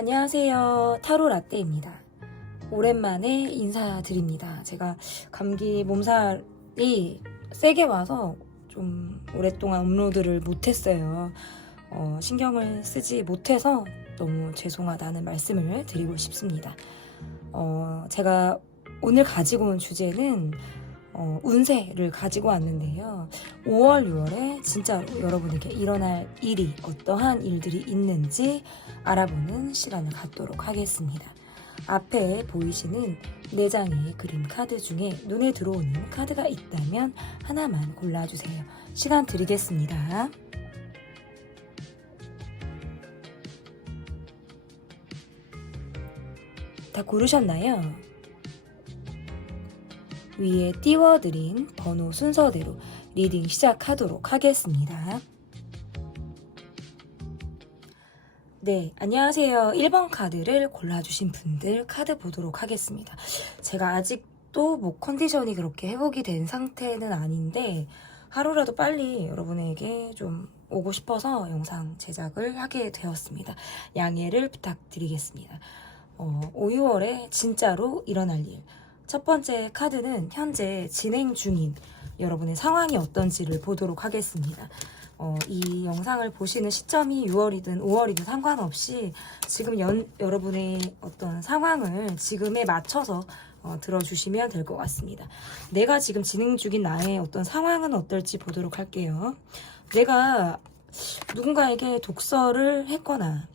안녕하세요. 타로 라떼입니다. 오랜만에 인사드립니다. 제가 감기 몸살이 세게 와서 좀 오랫동안 업로드를 못했어요. 신경을 쓰지 못해서 너무 죄송하다는 말씀을 드리고 싶습니다. 제가 오늘 가지고 온 주제는 운세를 가지고 왔는데요. 5월, 6월에 진짜 여러분에게 일어날 일이 어떠한 일들이 있는지 알아보는 시간을 갖도록 하겠습니다. 앞에 보이시는 4장의 그림 카드 중에 눈에 들어오는 카드가 있다면 하나만 골라주세요. 시간 드리겠습니다. 다 고르셨나요? 위에 띄워드린 번호 순서대로 리딩 시작하도록 하겠습니다. 네, 안녕하세요. 1번 카드를 골라주신 분들 카드 보도록 하겠습니다. 제가 아직도 컨디션이 그렇게 회복이 된 상태는 아닌데 하루라도 빨리 여러분에게 좀 오고 싶어서 영상 제작을 하게 되었습니다. 양해를 부탁드리겠습니다. 5, 6월에 진짜로 일어날 일. 첫 번째 카드는 현재 진행 중인 여러분의 상황이 어떤지를 보도록 하겠습니다. 이 영상을 보시는 시점이 6월이든 5월이든 상관없이 지금 여러분의 어떤 상황을 지금에 맞춰서 들어주시면 될 것 같습니다. 내가 지금 진행 중인 나의 어떤 상황은 어떨지 보도록 할게요. 내가 누군가에게 독서를 했거나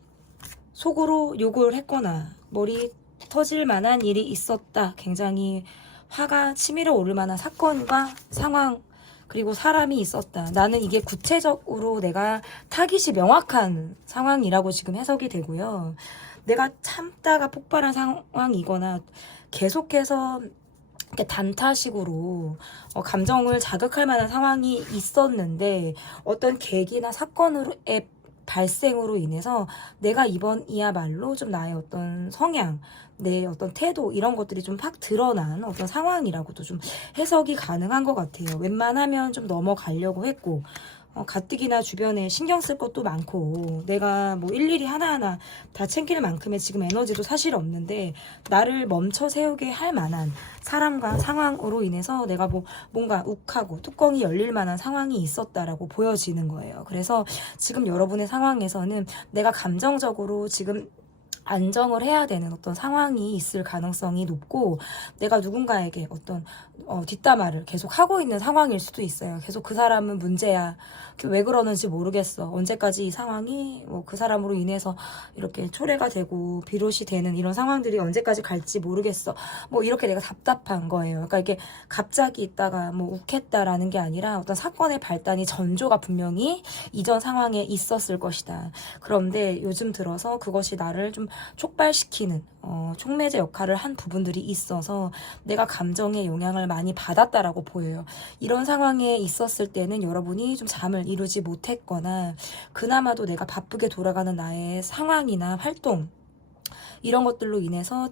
속으로 욕을 했거나 머리 터질 만한 일이 있었다. 굉장히 화가 치밀어 오를 만한 사건과 상황 그리고 사람이 있었다. 나는 이게 구체적으로 내가 타깃이 명확한 상황이라고 지금 해석이 되고요. 내가 참다가 폭발한 상황이거나 계속해서 이렇게 단타식으로 감정을 자극할 만한 상황이 있었는데 어떤 계기나 사건으로의 발생으로 인해서 내가 이번이야말로 좀 나의 어떤 성향, 내 어떤 태도 이런 것들이 좀 확 드러난 어떤 상황이라고도 좀 해석이 가능한 것 같아요. 웬만하면 좀 넘어가려고 했고 가뜩이나 주변에 신경 쓸 것도 많고 내가 일일이 하나하나 다 챙길 만큼의 지금 에너지도 사실 없는데 나를 멈춰 세우게 할 만한 사람과 상황으로 인해서 내가 뭔가 욱하고 뚜껑이 열릴 만한 상황이 있었다라고 보여지는 거예요. 그래서 지금 여러분의 상황에서는 내가 감정적으로 지금 안정을 해야 되는 어떤 상황이 있을 가능성이 높고 내가 누군가에게 어떤 뒷담화를 계속 하고 있는 상황일 수도 있어요. 계속 그 사람은 문제야. 왜 그러는지 모르겠어. 언제까지 이 상황이 그 사람으로 인해서 이렇게 초래가 되고 비롯이 되는 이런 상황들이 언제까지 갈지 모르겠어. 이렇게 내가 답답한 거예요. 그러니까 이게 갑자기 있다가 욱했다라는 게 아니라 어떤 사건의 발단이 전조가 분명히 이전 상황에 있었을 것이다. 그런데 요즘 들어서 그것이 나를 좀 촉발시키는 촉매제 역할을 한 부분들이 있어서 내가 감정의 영향을 많이 받았다라고 보여요. 이런 상황에 있었을 때는 여러분이 좀 잠을 이루지 못했거나 그나마도 내가 바쁘게 돌아가는 나의 상황이나 활동 이런 것들로 인해서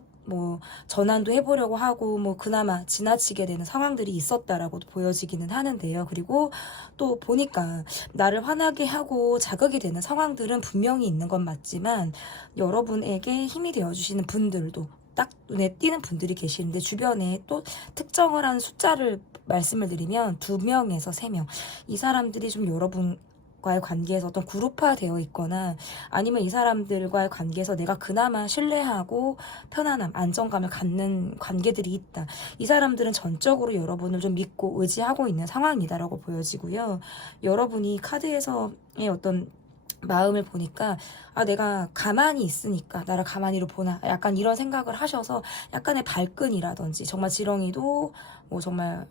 전환도 해보려고 하고 그나마 지나치게 되는 상황들이 있었다라고도 보여지기는 하는데요. 그리고 또 보니까 나를 화나게 하고 자극이 되는 상황들은 분명히 있는 건 맞지만 여러분에게 힘이 되어주시는 분들도 딱 눈에 띄는 분들이 계시는데 주변에 또 특정을 한 숫자를 말씀을 드리면 2명에서 3명 이 사람들이 좀 여러분과의 관계에서 어떤 그룹화 되어 있거나 아니면 이 사람들과의 관계에서 내가 그나마 신뢰하고 편안함, 안정감을 갖는 관계들이 있다. 이 사람들은 전적으로 여러분을 좀 믿고 의지하고 있는 상황이다라고 보여지고요. 여러분이 카드에서의 어떤 마음을 보니까 내가 가만히 있으니까 나를 가만히로 보나 약간 이런 생각을 하셔서 약간의 발끈이라든지 정말 지렁이도 정말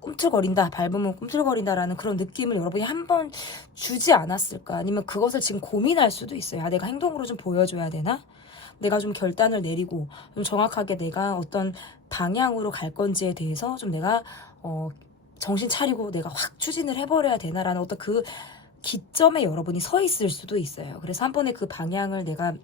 꿈틀거린다, 밟으면 꿈틀거린다라는 그런 느낌을 여러분이 한번 주지 않았을까? 아니면 그것을 지금 고민할 수도 있어요. 내가 행동으로 좀 보여줘야 되나? 내가 좀 결단을 내리고 좀 정확하게 내가 어떤 방향으로 갈 건지에 대해서 좀 내가 정신 차리고 내가 확 추진을 해버려야 되나라는 어떤 그 기점에 여러분이 서 있을 수도 있어요. 그래서 한 번에 그 방향을 내가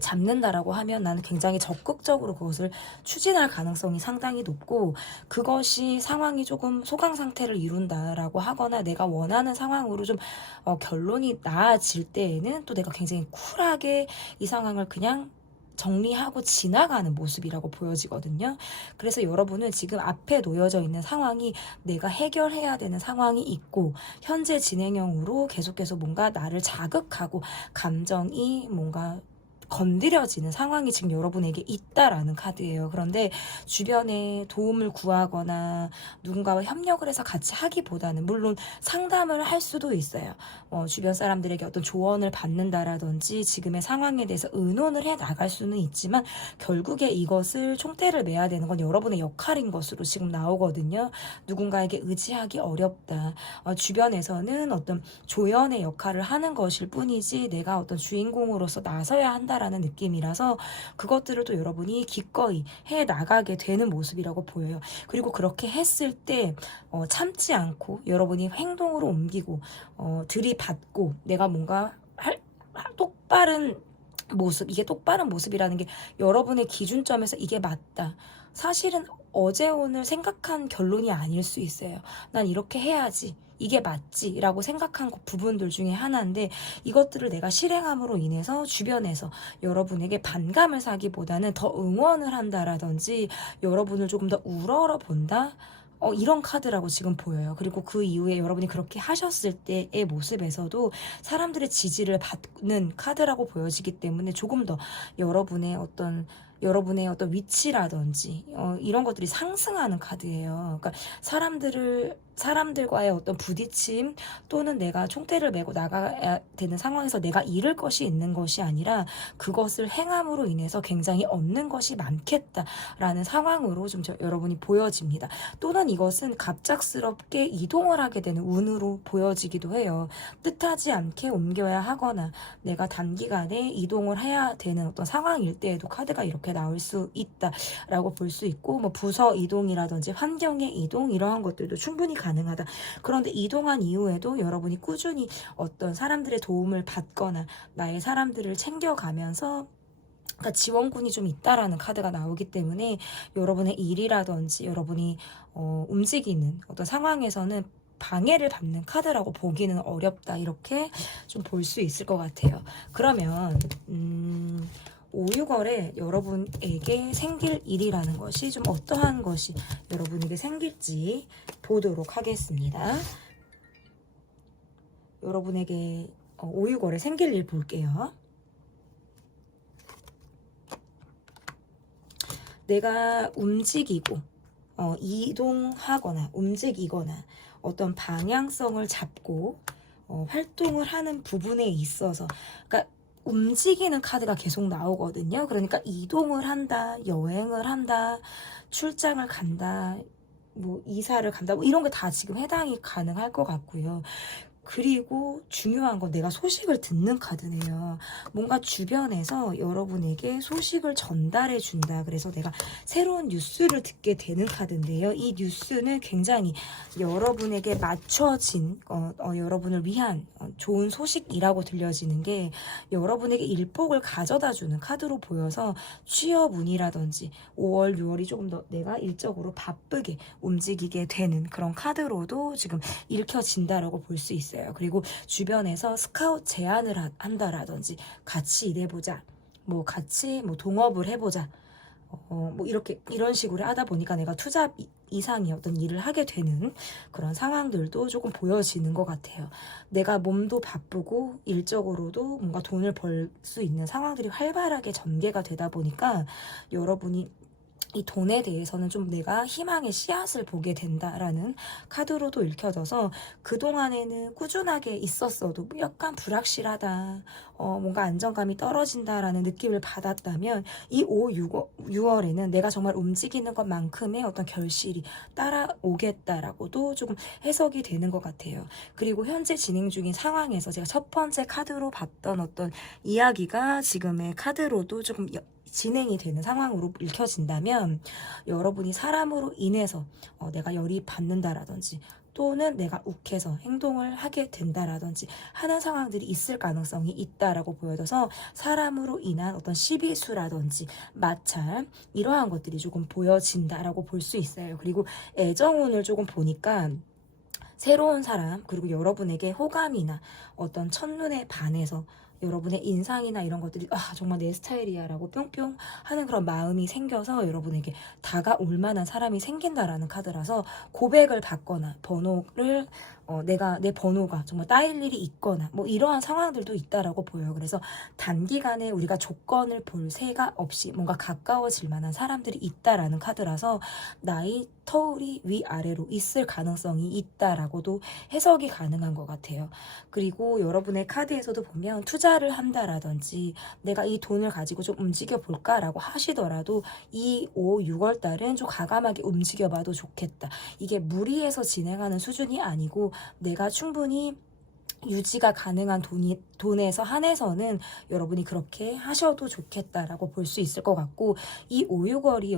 잡는다라고 하면 나는 굉장히 적극적으로 그것을 추진할 가능성이 상당히 높고, 그것이 상황이 조금 소강 상태를 이룬다라고 하거나 내가 원하는 상황으로 좀 결론이 나아질 때에는 또 내가 굉장히 쿨하게 이 상황을 그냥 정리하고 지나가는 모습이라고 보여지거든요. 그래서 여러분은 지금 앞에 놓여져 있는 상황이 내가 해결해야 되는 상황이 있고, 현재 진행형으로 계속해서 뭔가 나를 자극하고 감정이 뭔가 건드려지는 상황이 지금 여러분에게 있다라는 카드예요. 그런데 주변에 도움을 구하거나 누군가와 협력을 해서 같이 하기보다는, 물론 상담을 할 수도 있어요. 주변 사람들에게 어떤 조언을 받는다라든지 지금의 상황에 대해서 의논을 해 나갈 수는 있지만, 결국에 이것을 총대를 매야 되는 건 여러분의 역할인 것으로 지금 나오거든요. 누군가에게 의지하기 어렵다. 주변에서는 어떤 조연의 역할을 하는 것일 뿐이지 내가 어떤 주인공으로서 나서야 한다라는 느낌이라서, 그것들을 또 여러분이 기꺼이 해 나가게 되는 모습이라고 보여요. 그리고 그렇게 했을 때 참지 않고 여러분이 행동으로 옮기고 들이받고 내가 뭔가 똑바른 모습, 이게 똑바른 모습이라는 게 여러분의 기준점에서 이게 맞다. 사실은 어제 오늘 생각한 결론이 아닐 수 있어요. 난 이렇게 해야지, 이게 맞지 라고 생각한 부분들 중에 하나인데, 이것들을 내가 실행함으로 인해서 주변에서 여러분에게 반감을 사기보다는 더 응원을 한다라든지 여러분을 조금 더 우러러 본다, 이런 카드라고 지금 보여요. 그리고 그 이후에 여러분이 그렇게 하셨을 때의 모습에서도 사람들의 지지를 받는 카드라고 보여지기 때문에 조금 더 여러분의 어떤 위치라든지 이런 것들이 상승하는 카드예요. 그러니까 사람들과의 어떤 부딪힘, 또는 내가 총대를 메고 나가야 되는 상황에서 내가 잃을 것이 있는 것이 아니라 그것을 행함으로 인해서 굉장히 얻는 것이 많겠다라는 상황으로 좀 여러분이 보여집니다. 또는 이것은 갑작스럽게 이동을 하게 되는 운으로 보여지기도 해요. 뜻하지 않게 옮겨야 하거나 내가 단기간에 이동을 해야 되는 어떤 상황일 때에도 카드가 이렇게 나올 수 있다라고 볼 수 있고, 뭐 부서 이동이라든지 환경의 이동, 이러한 것들도 충분히 가능하다. 그런데 이동한 이후에도 여러분이 꾸준히 어떤 사람들의 도움을 받거나 나의 사람들을 챙겨가면서, 그러니까 지원군이 좀 있다라는 카드가 나오기 때문에 여러분의 일이라든지 여러분이 움직이는 어떤 상황에서는 방해를 받는 카드라고 보기는 어렵다, 이렇게 좀 볼 수 있을 것 같아요. 그러면 5, 6월에 여러분에게 생길 일이라는 것이 좀 어떠한 것이 여러분에게 생길지 보도록 하겠습니다. 여러분에게 5, 6월에 생길 일 볼게요. 내가 움직이고 이동하거나 움직이거나 어떤 방향성을 잡고 활동을 하는 부분에 있어서, 그러니까 움직이는 카드가 계속 나오거든요. 그러니까 이동을 한다, 여행을 한다, 출장을 간다, 뭐 이사를 간다, 뭐 이런 게 다 지금 해당이 가능할 것 같고요. 그리고 중요한 건 내가 소식을 듣는 카드네요. 뭔가 주변에서 여러분에게 소식을 전달해 준다. 그래서 내가 새로운 뉴스를 듣게 되는 카드인데요. 이 뉴스는 굉장히 여러분에게 맞춰진 여러분을 위한 좋은 소식이라고 들려지는 게, 여러분에게 일복을 가져다 주는 카드로 보여서 취업운이라든지 5월, 6월이 조금 더 내가 일적으로 바쁘게 움직이게 되는 그런 카드로도 지금 읽혀진다라고 볼 수 있어요. 그리고 주변에서 스카웃 제안을 한다라든지 같이 일해보자, 뭐 같이 뭐 동업을 해보자, 뭐 이런 식으로 하다 보니까 내가 투잡 이상의 어떤 일을 하게 되는 그런 상황들도 조금 보여지는 것 같아요. 내가 몸도 바쁘고 일적으로도 뭔가 돈을 벌 수 있는 상황들이 활발하게 전개가 되다 보니까 여러분이 이 돈에 대해서는 좀 내가 희망의 씨앗을 보게 된다라는 카드로도 읽혀져서, 그동안에는 꾸준하게 있었어도 약간 불확실하다, 뭔가 안정감이 떨어진다라는 느낌을 받았다면, 이 5, 6월에는 내가 정말 움직이는 것만큼의 어떤 결실이 따라오겠다라고도 조금 해석이 되는 것 같아요. 그리고 현재 진행 중인 상황에서 제가 첫 번째 카드로 봤던 어떤 이야기가 지금의 카드로도 조금 진행이 되는 상황으로 읽혀진다면, 여러분이 사람으로 인해서 내가 열이 받는다라든지 또는 내가 욱해서 행동을 하게 된다라든지 하는 상황들이 있을 가능성이 있다라고 보여져서 사람으로 인한 어떤 시비수라든지 마찰 이러한 것들이 조금 보여진다라고 볼 수 있어요. 그리고 애정운을 조금 보니까 새로운 사람 그리고 여러분에게 호감이나 어떤 첫눈에 반해서 여러분의 인상이나 이런 것들이 정말 내 스타일이야 라고 뿅뿅 하는 그런 마음이 생겨서 여러분에게 다가올 만한 사람이 생긴다라는 카드라서 고백을 받거나 번호를 내 번호가 정말 따일 일이 있거나 뭐 이러한 상황들도 있다라고 보여요. 그래서 단기간에 우리가 조건을 볼 새가 없이 뭔가 가까워질 만한 사람들이 있다라는 카드라서 나의 터울이 위아래로 있을 가능성이 있다라고도 해석이 가능한 것 같아요. 그리고 여러분의 카드에서도 보면 투자를 한다라든지 내가 이 돈을 가지고 좀 움직여 볼까라고 하시더라도 2, 5, 6월 달은 좀 과감하게 움직여 봐도 좋겠다. 이게 무리해서 진행하는 수준이 아니고 내가 충분히 유지가 가능한 돈에서 한해서는 여러분이 그렇게 하셔도 좋겠다라고 볼 수 있을 것 같고 이 5, 6월이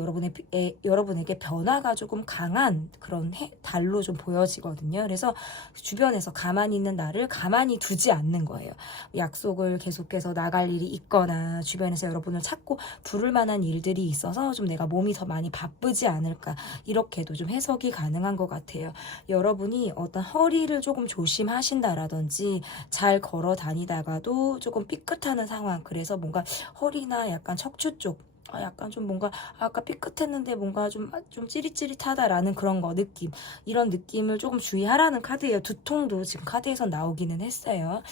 여러분에게 변화가 조금 강한 그런 달로 좀 보여지거든요. 그래서 주변에서 가만히 있는 나를 가만히 두지 않는 거예요. 약속을 계속해서 나갈 일이 있거나 주변에서 여러분을 찾고 부를 만한 일들이 있어서 좀 내가 몸이 더 많이 바쁘지 않을까 이렇게도 좀 해석이 가능한 것 같아요. 여러분이 어떤 허리를 조금 조심하신다라든지 잘 걸어 다니다가도 조금 삐끗하는 상황 그래서 뭔가 허리나 약간 척추 쪽 약간 좀 뭔가 아까 삐끗했는데 뭔가 좀 찌릿찌릿하다라는 그런 느낌 이런 느낌을 조금 주의하라는 카드예요. 두통도 지금 카드에서 나오기는 했어요.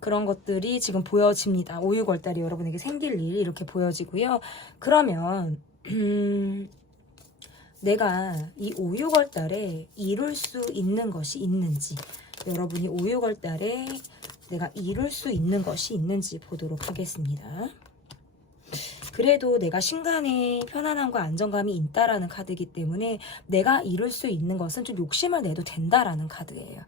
그런 것들이 지금 보여집니다. 5, 6월 달에 여러분에게 생길 일 이렇게 보여지고요. 그러면 내가 이 5, 6월 달에 이룰 수 있는 것이 있는지 여러분이 5, 6월 달에 내가 이룰 수 있는 것이 있는지 보도록 하겠습니다. 그래도 내가 신간에 편안함과 안정감이 있다라는 카드이기 때문에 내가 이룰 수 있는 것은 좀 욕심을 내도 된다라는 카드예요.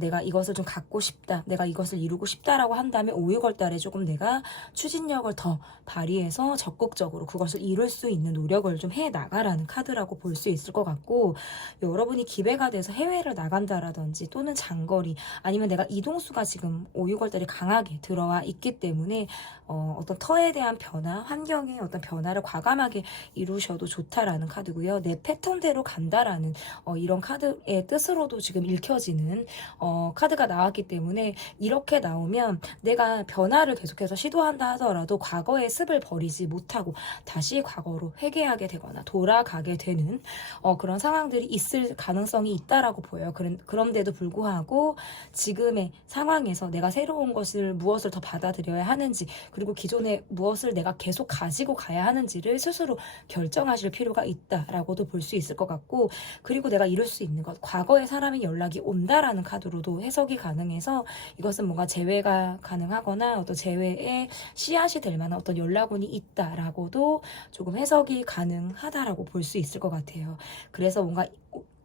내가 이것을 좀 갖고 싶다, 내가 이것을 이루고 싶다라고 한다면 5, 6월 달에 조금 내가 추진력을 더 발휘해서 적극적으로 그것을 이룰 수 있는 노력을 좀 해나가라는 카드라고 볼 수 있을 것 같고 여러분이 기회가 돼서 해외를 나간다라든지 또는 장거리 아니면 내가 이동수가 지금 5, 6월 달에 강하게 들어와 있기 때문에 어떤 터에 대한 변화, 환경의 어떤 변화를 과감하게 이루셔도 좋다라는 카드고요. 내 패턴대로 간다라는 이런 카드의 뜻으로도 지금 읽혀지는 카드가 나왔기 때문에 이렇게 나오면 내가 변화를 계속해서 시도한다 하더라도 과거의 습을 버리지 못하고 다시 과거로 회귀하게 되거나 돌아가게 되는 그런 상황들이 있을 가능성이 있다라고 보여요. 그런데도 불구하고 지금의 상황에서 내가 새로운 것을 무엇을 더 받아들여야 하는지 그리고 기존에 무엇을 내가 계속 가지고 가야 하는지를 스스로 결정하실 필요가 있다라고도 볼 수 있을 것 같고 그리고 내가 이룰 수 있는 것 과거의 사람의 연락이 온다라는 카드로도 해석이 가능해서 이것은 뭔가 재회가 가능하거나 어떤 재회의 씨앗이 될 만한 어떤 연락운이 있다라고도 조금 해석이 가능하다라고 볼 수 있을 것 같아요. 그래서 뭔가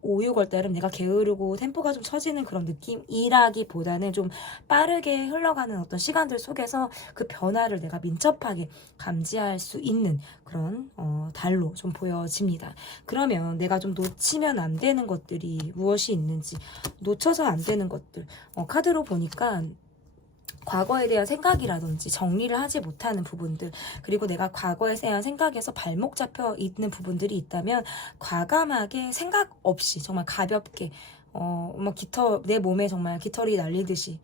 5, 6월 달은 내가 게으르고 템포가 좀 처지는 그런 느낌이라기보다는 좀 빠르게 흘러가는 어떤 시간들 속에서 그 변화를 내가 민첩하게 감지할 수 있는 그런 달로 좀 보여집니다. 그러면 내가 좀 놓치면 안 되는 것들이 무엇이 있는지 놓쳐서 안 되는 것들 카드로 보니까 과거에 대한 생각이라든지 정리를 하지 못하는 부분들 그리고 내가 과거에 대한 생각에서 발목 잡혀 있는 부분들이 있다면 과감하게 생각 없이 정말 가볍게 내 몸에 정말 깃털이 날리듯이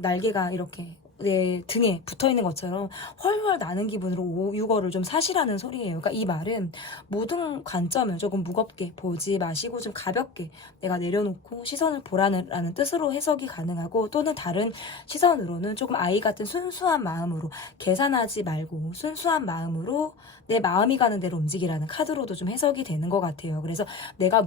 날개가 이렇게 내 등에 붙어있는 것처럼 훨훨 나는 기분으로 5, 6월을 좀 사시라는 소리예요. 그러니까 이 말은 모든 관점을 조금 무겁게 보지 마시고 좀 가볍게 내가 내려놓고 시선을 보라는 뜻으로 해석이 가능하고 또는 다른 시선으로는 조금 아이 같은 순수한 마음으로 계산하지 말고 순수한 마음으로 내 마음이 가는 대로 움직이라는 카드로도 좀 해석이 되는 것 같아요. 그래서 내가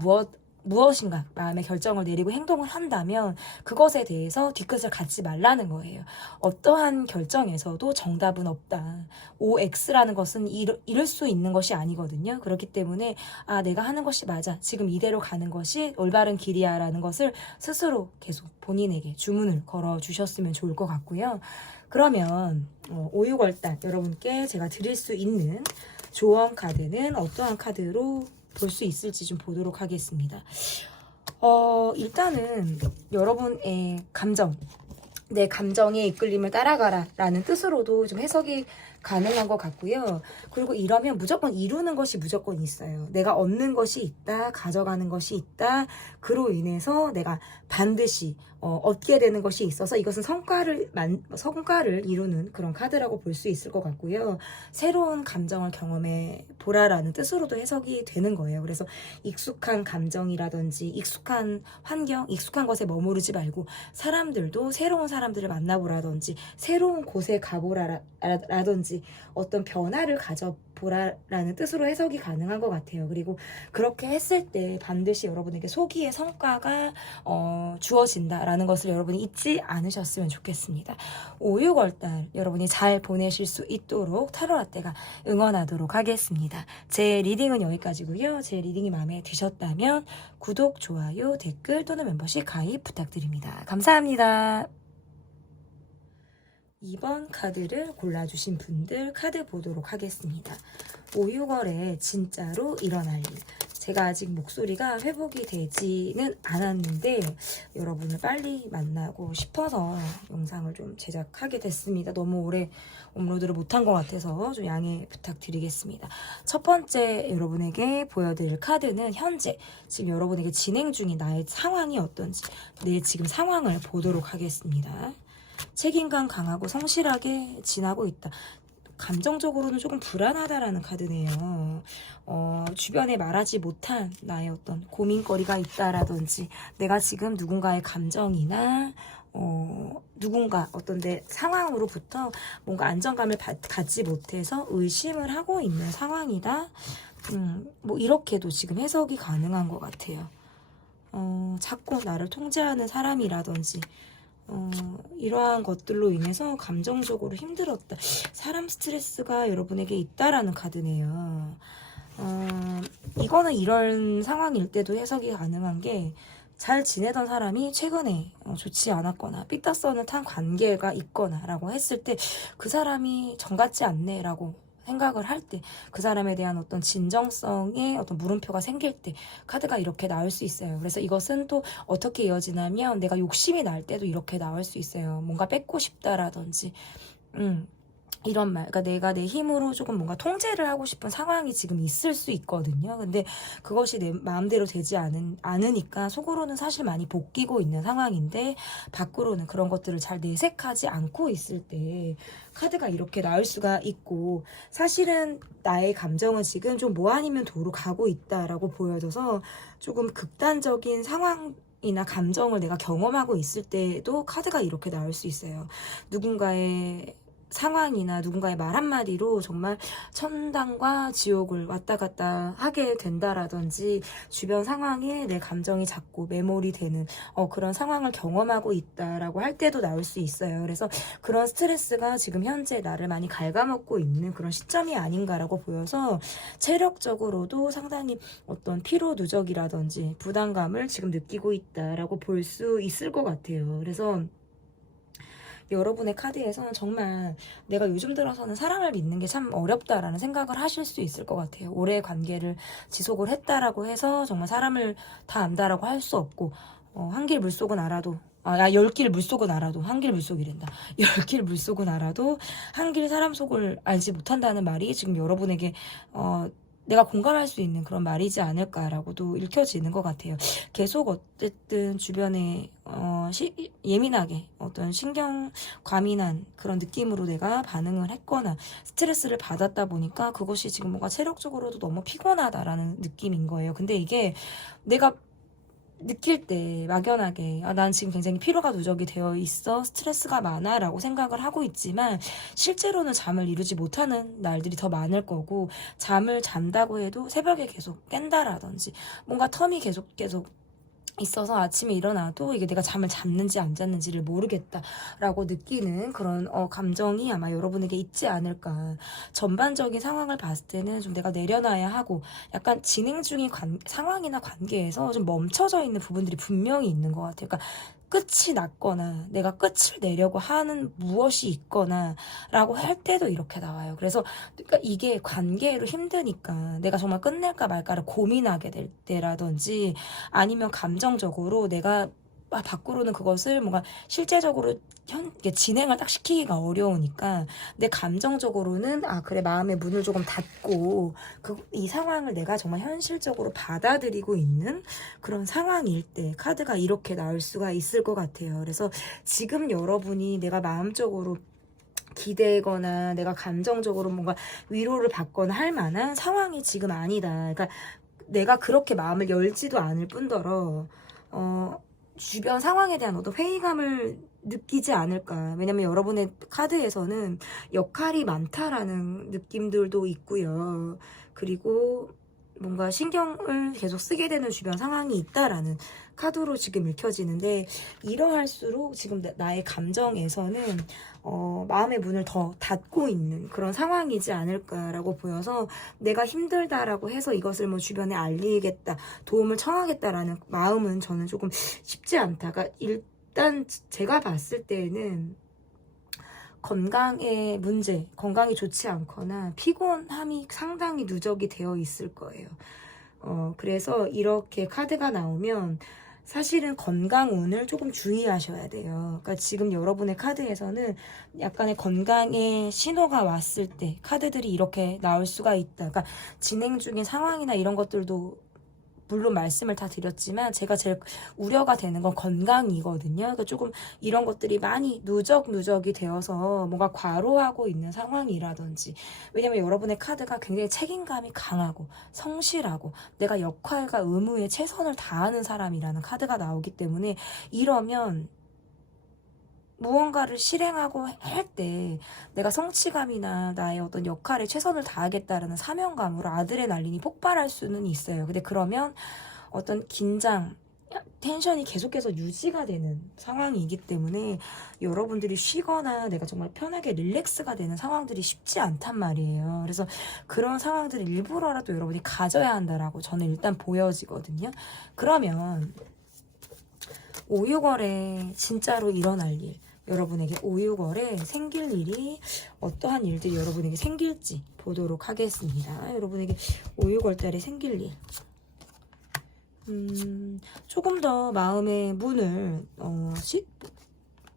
무엇인가 마음의 결정을 내리고 행동을 한다면 그것에 대해서 뒤끝을 갖지 말라는 거예요. 어떠한 결정에서도 정답은 없다. OX라는 것은 이룰 수 있는 것이 아니거든요. 그렇기 때문에 내가 하는 것이 맞아. 지금 이대로 가는 것이 올바른 길이야 라는 것을 스스로 계속 본인에게 주문을 걸어주셨으면 좋을 것 같고요. 그러면 5, 6월달 여러분께 제가 드릴 수 있는 조언 카드는 어떠한 카드로 볼 수 있을지 좀 보도록 하겠습니다. 일단은 여러분의 감정, 내 감정의 이끌림을 따라가라 라는 뜻으로도 좀 해석이 가능한 것 같고요. 그리고 이러면 무조건 이루는 것이 무조건 있어요. 내가 얻는 것이 있다, 가져가는 것이 있다. 그로 인해서 내가 반드시 얻게 되는 것이 있어서 이것은 성과를 이루는 그런 카드라고 볼 수 있을 것 같고요. 새로운 감정을 경험해 보라라는 뜻으로도 해석이 되는 거예요. 그래서 익숙한 감정이라든지 익숙한 환경, 익숙한 것에 머무르지 말고 사람들도 새로운 사람들을 만나보라든지 새로운 곳에 가보라라든지 어떤 변화를 가져보라라는 뜻으로 해석이 가능한 것 같아요. 그리고 그렇게 했을 때 반드시 여러분에게 소기의 성과가 주어진다라는 것을 여러분이 잊지 않으셨으면 좋겠습니다. 5, 6월달 여러분이 잘 보내실 수 있도록 타로라떼가 응원하도록 하겠습니다. 제 리딩은 여기까지고요. 제 리딩이 마음에 드셨다면 구독, 좋아요, 댓글 또는 멤버십 가입 부탁드립니다. 감사합니다. 2번 카드를 골라주신 분들 카드 보도록 하겠습니다. 5, 6월에 진짜로 일어날 일. 제가 아직 목소리가 회복이 되지는 않았는데 여러분을 빨리 만나고 싶어서 영상을 좀 제작하게 됐습니다. 너무 오래 업로드를 못한 것 같아서 좀 양해 부탁드리겠습니다. 첫 번째 여러분에게 보여드릴 카드는 현재 지금 여러분에게 진행 중인 나의 상황이 어떤지 내 지금 상황을 보도록 하겠습니다. 책임감 강하고 성실하게 지나고 있다. 감정적으로는 조금 불안하다라는 카드네요. 주변에 말하지 못한 나의 어떤 고민거리가 있다라든지 내가 지금 누군가의 감정이나 누군가 어떤 내 상황으로부터 뭔가 안정감을 갖지 못해서 의심을 하고 있는 상황이다. 뭐 이렇게도 지금 해석이 가능한 것 같아요. 자꾸 나를 통제하는 사람이라든지 이러한 것들로 인해서 감정적으로 힘들었다. 사람 스트레스가 여러분에게 있다라는 카드네요. 이거는 이런 상황일 때도 해석이 가능한 게 잘 지내던 사람이 최근에 좋지 않았거나 삐딱선을 탄 관계가 있거나 라고 했을 때 그 사람이 정 같지 않네 라고 생각을 할 때 그 사람에 대한 어떤 진정성의 어떤 물음표가 생길 때 카드가 이렇게 나올 수 있어요. 그래서 이것은 또 어떻게 이어지냐면 내가 욕심이 날 때도 이렇게 나올 수 있어요. 뭔가 뺏고 싶다라든지 이런 말, 그러니까 내가 내 힘으로 조금 뭔가 통제를 하고 싶은 상황이 지금 있을 수 있거든요. 근데 그것이 내 마음대로 되지 않으니까 속으로는 사실 많이 볶이고 있는 상황인데 밖으로는 그런 것들을 잘 내색하지 않고 있을 때 카드가 이렇게 나올 수가 있고 사실은 나의 감정은 지금 좀 뭐 아니면 도로 가고 있다라고 보여져서 조금 극단적인 상황 이나 감정을 내가 경험하고 있을 때도 카드가 이렇게 나올 수 있어요. 누군가의 상황이나 누군가의 말 한마디로 정말 천당과 지옥을 왔다 갔다 하게 된다라든지 주변 상황에 내 감정이 자꾸 매몰이 되는 그런 상황을 경험하고 있다라고 할 때도 나올 수 있어요. 그래서 그런 스트레스가 지금 현재 나를 많이 갉아먹고 있는 그런 시점이 아닌가라고 보여서 체력적으로도 상당히 어떤 피로 누적이라든지 부담감을 지금 느끼고 있다라고 볼 수 있을 것 같아요. 그래서 여러분의 카드에서는 정말 내가 요즘 들어서는 사람을 믿는 게 참 어렵다라는 생각을 하실 수 있을 것 같아요. 오래 관계를 지속을 했다라고 해서 정말 사람을 다 안다라고 할 수 없고 한 길 물속은 알아도 10길 물속은 알아도 한 길 물속이란다. 10길 물속은 알아도 한 길 사람 속을 알지 못한다는 말이 지금 여러분에게 내가 공감할 수 있는 그런 말이지 않을까라고도 읽혀지는 것 같아요. 계속 어쨌든 주변에 예민하게 어떤 신경 과민한 그런 느낌으로 내가 반응을 했거나 스트레스를 받았다 보니까 그것이 지금 뭔가 체력적으로도 너무 피곤하다라는 느낌인 거예요. 근데 이게 내가 느낄 때 막연하게 난 지금 굉장히 피로가 누적이 되어 있어 스트레스가 많아 라고 생각을 하고 있지만 실제로는 잠을 이루지 못하는 날들이 더 많을 거고 잠을 잔다고 해도 새벽에 계속 깬다라든지 뭔가 텀이 계속 있어서 아침에 일어나도 이게 내가 잠을 잤는지 안 잤는지를 모르겠다라고 느끼는 그런 감정이 아마 여러분에게 있지 않을까. 전반적인 상황을 봤을 때는 좀 내가 내려놔야 하고 약간 진행 중인 상황이나 관계에서 좀 멈춰져 있는 부분들이 분명히 있는 것 같아요. 그러니까 끝이 났거나 내가 끝을 내려고 하는 무엇이 있거나 라고 할 때도 이렇게 나와요. 그래서 그러니까 이게 관계로 힘드니까 내가 정말 끝낼까 말까를 고민하게 될 때라든지 아니면 감정적으로 내가 밖으로는 그것을 뭔가 실제적으로 이게 진행을 딱 시키기가 어려우니까 내 감정적으로는 그래 마음의 문을 조금 닫고 이 상황을 내가 정말 현실적으로 받아들이고 있는 그런 상황일 때 카드가 이렇게 나올 수가 있을 것 같아요. 그래서 지금 여러분이 내가 마음적으로 기대거나 내가 감정적으로 뭔가 위로를 받거나 할 만한 상황이 지금 아니다. 그러니까 내가 그렇게 마음을 열지도 않을 뿐더러 주변 상황에 대한 어떤 회의감을 느끼지 않을까. 왜냐면 여러분의 카드에서는 역할이 많다라는 느낌들도 있고요. 그리고 뭔가 신경을 계속 쓰게 되는 주변 상황이 있다라는 카드로 지금 읽혀지는데 이러할수록 지금 나의 감정에서는 마음의 문을 더 닫고 있는 그런 상황이지 않을까라고 보여서 내가 힘들다라고 해서 이것을 뭐 주변에 알리겠다, 도움을 청하겠다라는 마음은 저는 조금 쉽지 않다. 그러니까 일단 제가 봤을 때는 건강의 문제, 건강이 좋지 않거나 피곤함이 상당히 누적이 되어 있을 거예요. 그래서 이렇게 카드가 나오면 사실은 건강 운을 조금 주의하셔야 돼요. 그러니까 지금 여러분의 카드에서는 약간의 건강의 신호가 왔을 때 카드들이 이렇게 나올 수가 있다. 그러니까 진행 중인 상황이나 이런 것들도 물론 말씀을 다 드렸지만 제가 제일 우려가 되는 건 건강이거든요. 그러니까 조금 이런 것들이 많이 누적이 되어서 뭔가 과로하고 있는 상황이라든지 왜냐면 여러분의 카드가 굉장히 책임감이 강하고 성실하고 내가 역할과 의무에 최선을 다하는 사람이라는 카드가 나오기 때문에 이러면 무언가를 실행하고 할 때 내가 성취감이나 나의 어떤 역할에 최선을 다하겠다라는 사명감으로 아드레날린이 폭발할 수는 있어요. 근데 그러면 어떤 긴장, 텐션이 계속해서 유지가 되는 상황이기 때문에 여러분들이 쉬거나 내가 정말 편하게 릴렉스가 되는 상황들이 쉽지 않단 말이에요. 그래서 그런 상황들을 일부러라도 여러분이 가져야 한다라고 저는 일단 보여지거든요. 그러면 5, 6월에 진짜로 일어날 일, 여러분에게 5, 6월에 생길 일이 어떠한 일들이 여러분에게 생길지 보도록 하겠습니다. 여러분에게 5, 6월 달에 생길 일. 조금 더 마음의 문을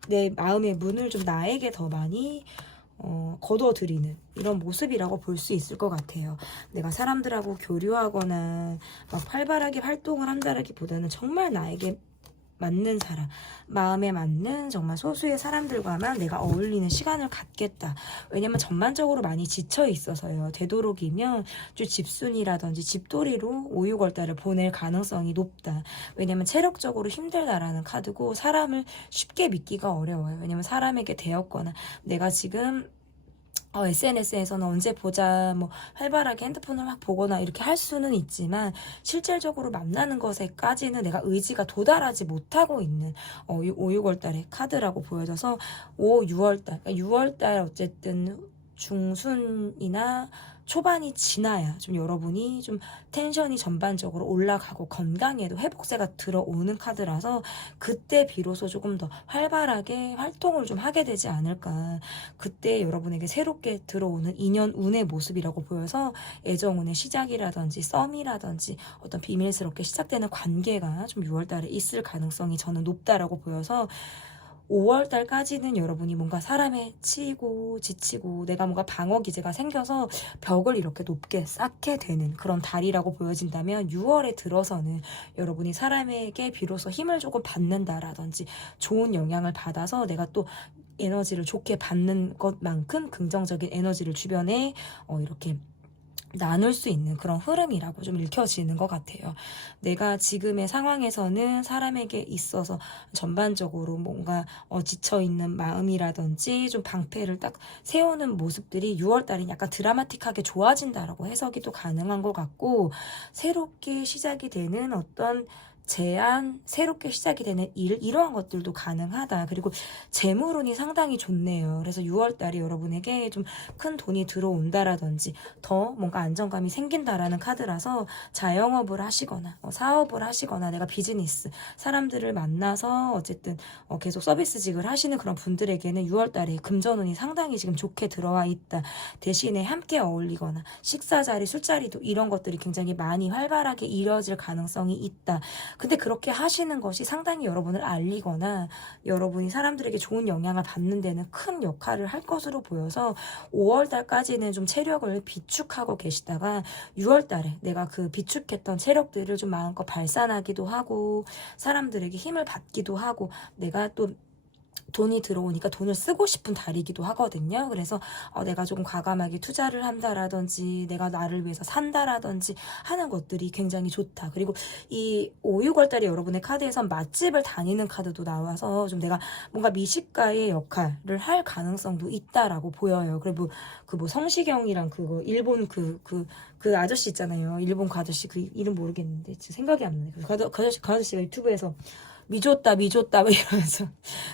내 마음의 문을 좀 나에게 더 많이 거둬들이는 이런 모습이라고 볼 수 있을 것 같아요. 내가 사람들하고 교류하거나 막 활발하게 활동을 한다라기보다는 정말 나에게 맞는 사람, 마음에 맞는 정말 소수의 사람들과만 내가 어울리는 시간을 갖겠다. 왜냐면 전반적으로 많이 지쳐 있어서요. 되도록이면 좀 집순이라든지 집돌이로 5, 6월 달을 보낼 가능성이 높다. 왜냐면 체력적으로 힘들다라는 카드고 사람을 쉽게 믿기가 어려워요. 왜냐면 사람에게 대었거나 내가 지금 SNS에서는 언제 보자, 뭐, 활발하게 핸드폰을 막 보거나 이렇게 할 수는 있지만, 실질적으로 만나는 것에까지는 내가 의지가 도달하지 못하고 있는, 5, 6월 달의 카드라고 보여져서, 5, 6월 달, 그러니까 6월 달 어쨌든 중순이나 초반이 지나야 좀 여러분이 좀 텐션이 전반적으로 올라가고 건강에도 회복세가 들어오는 카드라서 그때 비로소 조금 더 활발하게 활동을 좀 하게 되지 않을까. 그때 여러분에게 새롭게 들어오는 인연 운의 모습이라고 보여서 애정운의 시작이라든지 썸이라든지 어떤 비밀스럽게 시작되는 관계가 좀 6월 달에 있을 가능성이 저는 높다라고 보여서 5월달까지는 여러분이 뭔가 사람에 치이고 지치고 내가 뭔가 방어 기제가 생겨서 벽을 이렇게 높게 쌓게 되는 그런 달이라고 보여진다면 6월에 들어서는 여러분이 사람에게 비로소 힘을 조금 받는다라든지 좋은 영향을 받아서 내가 또 에너지를 좋게 받는 것만큼 긍정적인 에너지를 주변에 이렇게 나눌 수 있는 그런 흐름이라고 좀 읽혀지는 것 같아요. 내가 지금의 상황에서는 사람에게 있어서 전반적으로 뭔가 지쳐있는 마음이라든지 좀 방패를 딱 세우는 모습들이 6월달엔 약간 드라마틱하게 좋아진다라고 해석이 또 가능한 것 같고 새롭게 시작이 되는 어떤 제안, 새롭게 시작이 되는 일, 이러한 것들도 가능하다. 그리고 재물운이 상당히 좋네요. 그래서 6월달에 여러분에게 좀 큰 돈이 들어온다라든지 더 뭔가 안정감이 생긴다라는 카드라서 자영업을 하시거나 사업을 하시거나 내가 비즈니스, 사람들을 만나서 어쨌든 계속 서비스직을 하시는 그런 분들에게는 6월달에 금전운이 상당히 지금 좋게 들어와 있다. 대신에 함께 어울리거나 식사 자리, 술자리도 이런 것들이 굉장히 많이 활발하게 이뤄질 가능성이 있다. 근데 그렇게 하시는 것이 상당히 여러분을 알리거나 여러분이 사람들에게 좋은 영향을 받는 데는 큰 역할을 할 것으로 보여서 5월달까지는 좀 체력을 비축하고 계시다가 6월달에 내가 그 비축했던 체력들을 좀 마음껏 발산하기도 하고 사람들에게 힘을 받기도 하고 내가 또 돈이 들어오니까 돈을 쓰고 싶은 달이기도 하거든요. 그래서 내가 조금 과감하게 투자를 한다라든지 내가 나를 위해서 산다라든지 하는 것들이 굉장히 좋다. 그리고 이 5, 6월달에 여러분의 카드에선 맛집을 다니는 카드도 나와서 좀 내가 뭔가 미식가의 역할을 할 가능성도 있다라고 보여요. 그리고 그 뭐 성시경이랑 그거 일본 그 아저씨 있잖아요. 일본 그 아저씨 그 이름 모르겠는데 지금 생각이 안 나네. 그 아저씨가 유튜브에서 미줬다 뭐 이러면서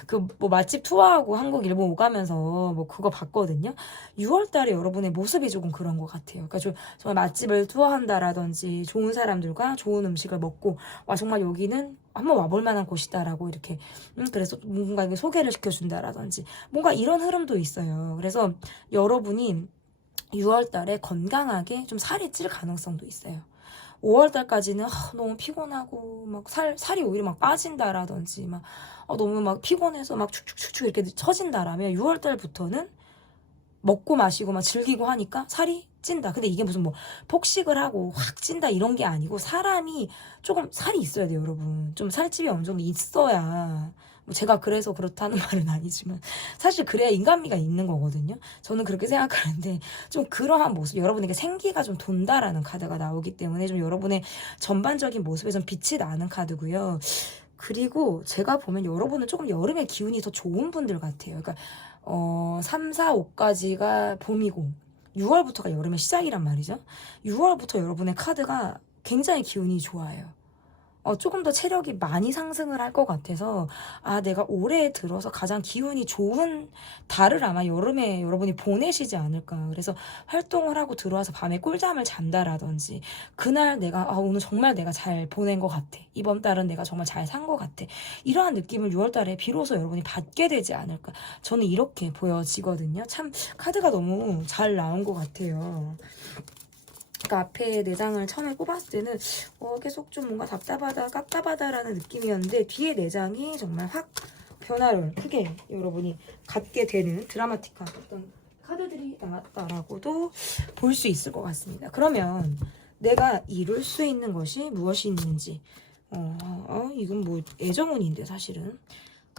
그 뭐 맛집 투어하고 한국 일본 오가면서 뭐 그거 봤거든요. 6월달에 여러분의 모습이 조금 그런 것 같아요. 그러니까 정말 맛집을 투어한다라든지 좋은 사람들과 좋은 음식을 먹고 와 정말 여기는 한번 와볼 만한 곳이다라고 이렇게 그래서 뭔가 이게 소개를 시켜준다라든지 뭔가 이런 흐름도 있어요. 그래서 여러분이 6월달에 건강하게 좀 살이 찔 가능성도 있어요. 5월달까지는 너무 피곤하고 막 살이 오히려 막 빠진다라든지 막 너무 막 피곤해서 막 축축축축 이렇게 처진다라면 6월달부터는 먹고 마시고 막 즐기고 하니까 살이 찐다. 근데 이게 무슨 뭐 폭식을 하고 확 찐다 이런 게 아니고 사람이 조금 살이 있어야 돼요, 여러분. 좀 살집이 어느 정도 있어야 뭐 제가 그래서 그렇다는 말은 아니지만 사실 그래야 인간미가 있는 거거든요. 저는 그렇게 생각하는데 좀 그러한 모습, 여러분에게 생기가 좀 돈다라는 카드가 나오기 때문에 좀 여러분의 전반적인 모습에 좀 빛이 나는 카드고요. 그리고 제가 보면 여러분은 조금 여름에 기운이 더 좋은 분들 같아요. 그러니까 3, 4, 5까지가 봄이고 6월부터가 여름의 시작이란 말이죠. 6월부터 여러분의 카드가 굉장히 기운이 좋아요. 조금 더 체력이 많이 상승을 할 것 같아서 내가 올해 들어서 가장 기운이 좋은 달을 아마 여름에 여러분이 보내시지 않을까. 그래서 활동을 하고 들어와서 밤에 꿀잠을 잔다라든지 그날 내가 오늘 정말 내가 잘 보낸 것 같아. 이번 달은 내가 정말 잘 산 것 같아. 이러한 느낌을 6월달에 비로소 여러분이 받게 되지 않을까. 저는 이렇게 보여지거든요. 참 카드가 너무 잘 나온 것 같아요. 그러니까 앞에 4장을 처음에 뽑았을 때는 계속 좀 뭔가 답답하다 깝깝하다라는 느낌이었는데 뒤에 4장이 정말 확 변화를 크게 여러분이 갖게 되는 드라마틱한 어떤 카드들이 나왔다라고도 볼 수 있을 것 같습니다. 그러면 내가 이룰 수 있는 것이 무엇이 있는지 이건 뭐 애정운인데 사실은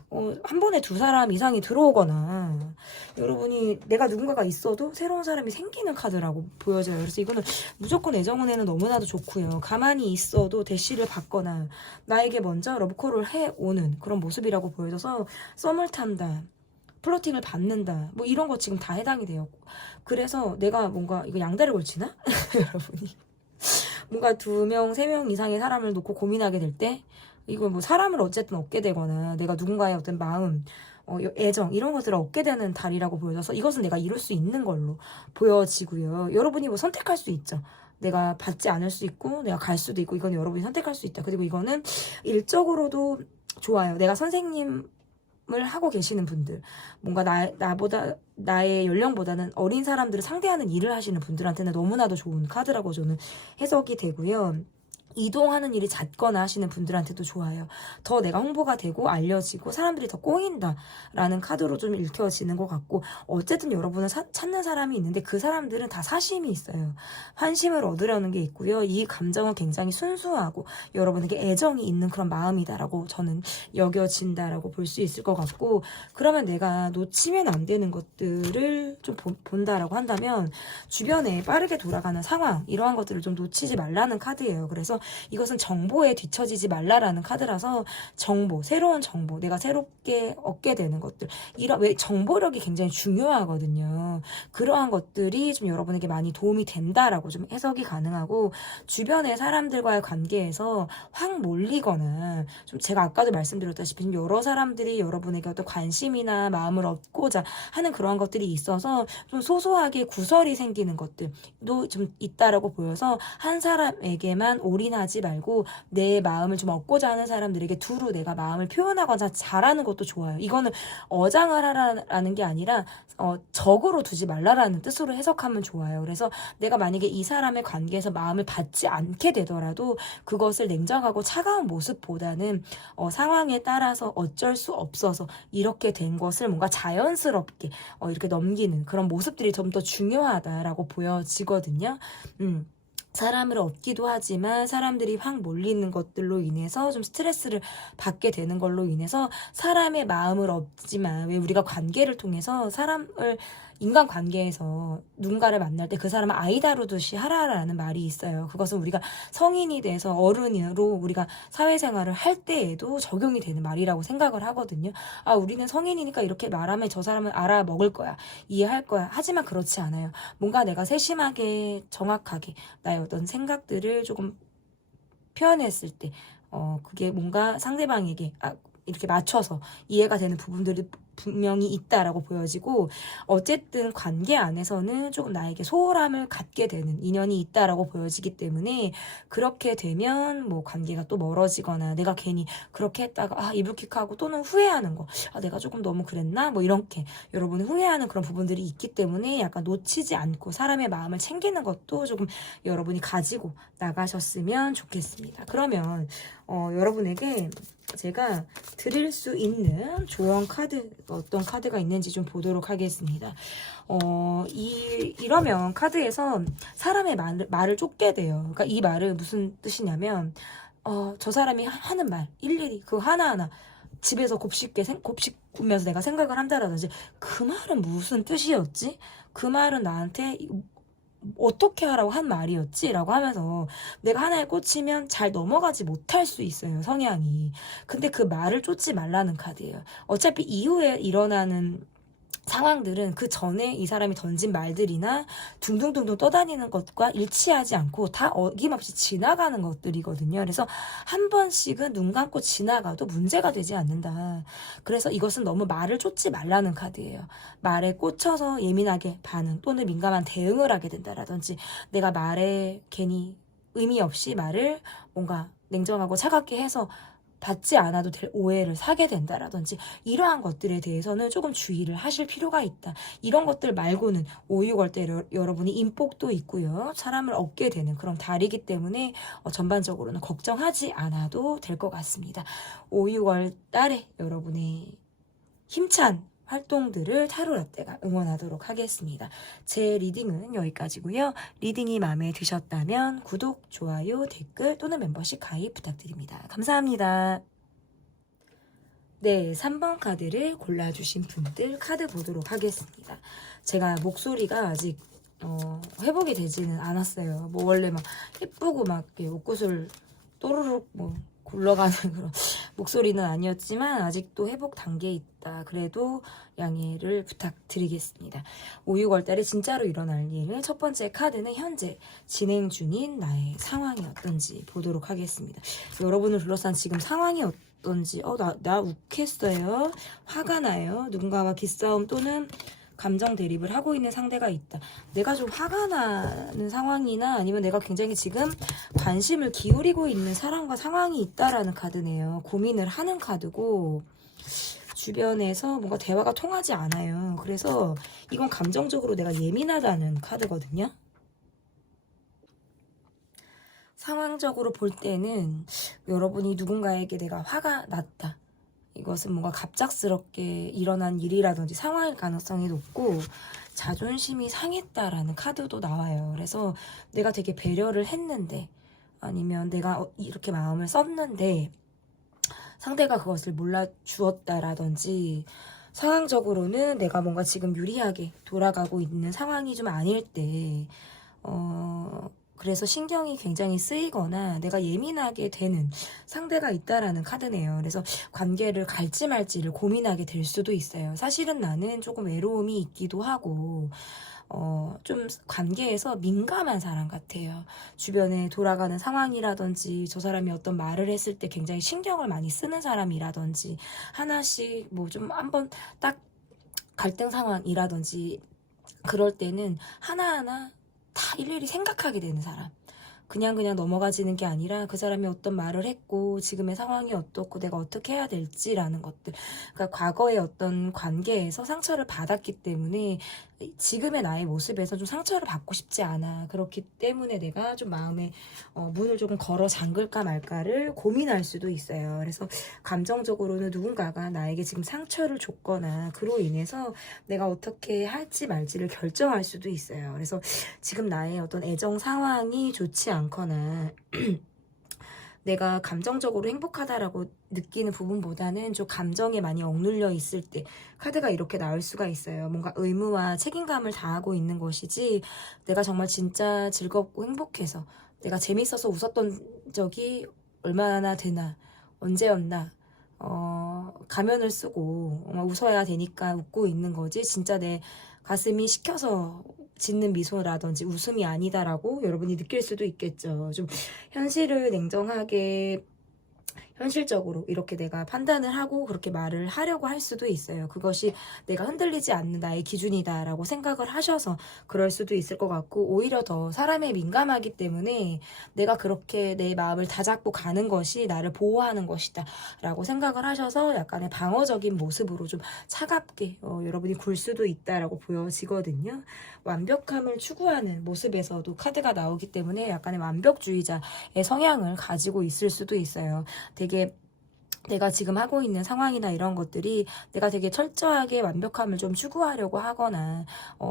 한 번에 2사람 이상이 들어오거나 여러분이 내가 누군가가 있어도 새로운 사람이 생기는 카드라고 보여져요. 그래서 이거는 무조건 애정운에는 너무나도 좋고요. 가만히 있어도 대시를 받거나 나에게 먼저 러브콜을 해오는 그런 모습이라고 보여져서 썸을 탄다, 플러팅을 받는다 뭐 이런 거 지금 다 해당이 돼요. 그래서 내가 뭔가 이거 양다리 걸치나? 여러분이 뭔가 2명, 3명 이상의 사람을 놓고 고민하게 될 때 이거 뭐 사람을 어쨌든 얻게 되거나 내가 누군가의 어떤 마음, 애정 이런 것들을 얻게 되는 달이라고 보여져서 이것은 내가 이룰 수 있는 걸로 보여지고요. 여러분이 뭐 선택할 수 있죠. 내가 받지 않을 수 있고 내가 갈 수도 있고 이건 여러분이 선택할 수 있다. 그리고 이거는 일적으로도 좋아요. 내가 선생님을 하고 계시는 분들, 뭔가 나보다 나의 연령보다는 어린 사람들을 상대하는 일을 하시는 분들한테는 너무나도 좋은 카드라고 저는 해석이 되고요. 이동하는 일이 잦거나 하시는 분들한테도 좋아요. 더 내가 홍보가 되고 알려지고 사람들이 더 꼬인다라는 카드로 좀 읽혀지는 것 같고 어쨌든 여러분은 찾는 사람이 있는데 그 사람들은 다 사심이 있어요. 환심을 얻으려는 게 있고요. 이 감정은 굉장히 순수하고 여러분에게 애정이 있는 그런 마음이다라고 저는 여겨진다라고 볼 수 있을 것 같고 그러면 내가 놓치면 안 되는 것들을 좀 본다라고 한다면 주변에 빠르게 돌아가는 상황 이러한 것들을 좀 놓치지 말라는 카드예요. 그래서 이것은 정보에 뒤처지지 말라라는 카드라서 정보, 새로운 정보, 내가 새롭게 얻게 되는 것들, 왜 정보력이 굉장히 중요하거든요. 그러한 것들이 좀 여러분에게 많이 도움이 된다라고 좀 해석이 가능하고, 주변의 사람들과의 관계에서 확 몰리거나, 좀 제가 아까도 말씀드렸다시피 좀 여러 사람들이 여러분에게 어떤 관심이나 마음을 얻고자 하는 그러한 것들이 있어서 좀 소소하게 구설이 생기는 것들도 좀 있다라고 보여서, 한 사람에게만 올인하지 말고 내 마음을 좀 얻고자 하는 사람들에게 두루 내가 마음을 표현하거나 잘하는 것도 좋아요. 이거는 어장을 하라는 게 아니라 적으로 두지 말라라는 뜻으로 해석하면 좋아요. 그래서 내가 만약에 이 사람의 관계에서 마음을 받지 않게 되더라도 그것을 냉정하고 차가운 모습보다는 상황에 따라서 어쩔 수 없어서 이렇게 된 것을 뭔가 자연스럽게 이렇게 넘기는 그런 모습들이 좀 더 중요하다라고 보여지거든요. 사람을 얻기도 하지만 사람들이 확 몰리는 것들로 인해서 좀 스트레스를 받게 되는 걸로 인해서 사람의 마음을 얻지만, 왜 우리가 관계를 통해서 인간관계에서 누군가를 만날 때 그 사람을 아이 다루듯이 하라라는 말이 있어요. 그것은 우리가 성인이 돼서 어른으로 우리가 사회생활을 할 때에도 적용이 되는 말이라고 생각을 하거든요. 우리는 성인이니까 이렇게 말하면 저 사람은 알아먹을 거야, 이해할 거야. 하지만 그렇지 않아요. 뭔가 내가 세심하게 정확하게 나의 어떤 생각들을 조금 표현했을 때 그게 뭔가 상대방에게 이렇게 맞춰서 이해가 되는 부분들이 분명히 있다라고 보여지고, 어쨌든 관계 안에서는 조금 나에게 소홀함을 갖게 되는 인연이 있다라고 보여지기 때문에, 그렇게 되면 뭐 관계가 또 멀어지거나 내가 괜히 그렇게 했다가 이불킥하고 또는 후회하는 거, 내가 조금 너무 그랬나 뭐 이렇게 여러분이 후회하는 그런 부분들이 있기 때문에 약간 놓치지 않고 사람의 마음을 챙기는 것도 조금 여러분이 가지고 나가셨으면 좋겠습니다. 그러면 여러분에게 제가 드릴 수 있는 조언 카드, 어떤 카드가 있는지 좀 보도록 하겠습니다. 이러면 카드에서 사람의 말을 쫓게 돼요. 그러니까 이 말은 무슨 뜻이냐면, 저 사람이 하는 말, 일일이 그 하나하나 집에서 곱씹으면서 내가 생각을 한다라든지, 그 말은 무슨 뜻이었지? 그 말은 나한테 어떻게 하라고 한 말이었지? 라고 하면서 내가 하나에 꽂히면 잘 넘어가지 못할 수 있어요, 성향이. 근데 그 말을 쫓지 말라는 카드예요. 어차피 이후에 일어나는 상황들은 그 전에 이 사람이 던진 말들이나 둥둥둥둥 떠다니는 것과 일치하지 않고 다 어김없이 지나가는 것들이거든요. 그래서 한 번씩은 눈 감고 지나가도 문제가 되지 않는다. 그래서 이것은 너무 말을 쫓지 말라는 카드예요. 말에 꽂혀서 예민하게 반응 또는 민감한 대응을 하게 된다라든지, 내가 말에 괜히 의미 없이 말을 뭔가 냉정하고 차갑게 해서 받지 않아도 될 오해를 사게 된다라든지, 이러한 것들에 대해서는 조금 주의를 하실 필요가 있다. 이런 것들 말고는 5, 6월 때 여러분이 인복도 있고요, 사람을 얻게 되는 그런 달이기 때문에 전반적으로는 걱정하지 않아도 될 것 같습니다. 5, 6월 달에 여러분의 힘찬 활동들을 타로라떼가 응원하도록 하겠습니다. 제 리딩은 여기까지고요. 리딩이 마음에 드셨다면 구독, 좋아요, 댓글 또는 멤버십 가입 부탁드립니다. 감사합니다. 네, 3번 카드를 골라주신 분들 카드 보도록 하겠습니다. 제가 목소리가 아직 회복이 되지는 않았어요. 뭐 원래 막 예쁘고 막 옷구슬 또르륵 뭐 굴러가는 그런 목소리는 아니었지만 아직도 회복 단계에 있다. 그래도 양해를 부탁드리겠습니다. 5, 6월 달에 진짜로 일어날 일, 첫 번째 카드는 현재 진행 중인 나의 상황이 어떤지 보도록 하겠습니다. 여러분을 둘러싼 지금 상황이 어떤지, 나 욱했어요. 화가 나요. 누군가와 기싸움 또는 감정 대립을 하고 있는 상대가 있다. 내가 좀 화가 나는 상황이나 아니면 내가 굉장히 지금 관심을 기울이고 있는 사람과 상황이 있다라는 카드네요. 고민을 하는 카드고, 주변에서 뭔가 대화가 통하지 않아요. 그래서 이건 감정적으로 내가 예민하다는 카드거든요. 상황적으로 볼 때는 여러분이 누군가에게 내가 화가 났다, 이것은 뭔가 갑작스럽게 일어난 일이라든지 상황일 가능성이 높고, 자존심이 상했다라는 카드도 나와요. 그래서 내가 되게 배려를 했는데, 아니면 내가 이렇게 마음을 썼는데 상대가 그것을 몰라주었다라든지, 상황적으로는 내가 뭔가 지금 유리하게 돌아가고 있는 상황이 좀 아닐 때 그래서 신경이 굉장히 쓰이거나 내가 예민하게 되는 상대가 있다라는 카드네요. 그래서 관계를 갈지 말지를 고민하게 될 수도 있어요. 사실은 나는 조금 외로움이 있기도 하고 좀 관계에서 민감한 사람 같아요. 주변에 돌아가는 상황이라든지 저 사람이 어떤 말을 했을 때 굉장히 신경을 많이 쓰는 사람이라든지 하나씩 뭐 좀 한번 딱 갈등 상황이라든지 그럴 때는 하나하나 다 일일이 생각하게 되는 사람. 그냥 넘어가지는 게 아니라 그 사람이 어떤 말을 했고 지금의 상황이 어떻고 내가 어떻게 해야 될지라는 것들. 그러니까 과거의 어떤 관계에서 상처를 받았기 때문에 지금의 나의 모습에서 좀 상처를 받고 싶지 않아. 그렇기 때문에 내가 좀 마음에 문을 조금 걸어 잠글까 말까를 고민할 수도 있어요. 그래서 감정적으로는 누군가가 나에게 지금 상처를 줬거나 그로 인해서 내가 어떻게 할지 말지를 결정할 수도 있어요. 그래서 지금 나의 어떤 애정 상황이 좋지 않거나 내가 감정적으로 행복하다라고 느끼는 부분보다는 좀 감정에 많이 억눌려 있을 때 카드가 이렇게 나올 수가 있어요. 뭔가 의무와 책임감을 다하고 있는 것이지 내가 정말 진짜 즐겁고 행복해서 내가 재밌어서 웃었던 적이 얼마나 되나 언제였나 가면을 쓰고 웃어야 되니까 웃고 있는 거지 진짜 내 가슴이 식혀서 짓는 미소라든지 웃음이 아니다라고 여러분이 느낄 수도 있겠죠. 좀 현실을 냉정하게 현실적으로 이렇게 내가 판단을 하고 그렇게 말을 하려고 할 수도 있어요. 그것이 내가 흔들리지 않는 나의 기준이다라고 생각을 하셔서 그럴 수도 있을 것 같고 오히려 더 사람에 민감하기 때문에 내가 그렇게 내 마음을 다잡고 가는 것이 나를 보호하는 것이다 라고 생각을 하셔서 약간의 방어적인 모습으로 좀 차갑게 여러분이 굴 수도 있다라고 보여지거든요. 완벽함을 추구하는 모습에서도 카드가 나오기 때문에 약간의 완벽주의자의 성향을 가지고 있을 수도 있어요. 되게 내가 지금 하고 있는 상황이나 이런 것들이 내가 되게 철저하게 완벽함을 좀 추구하려고 하거나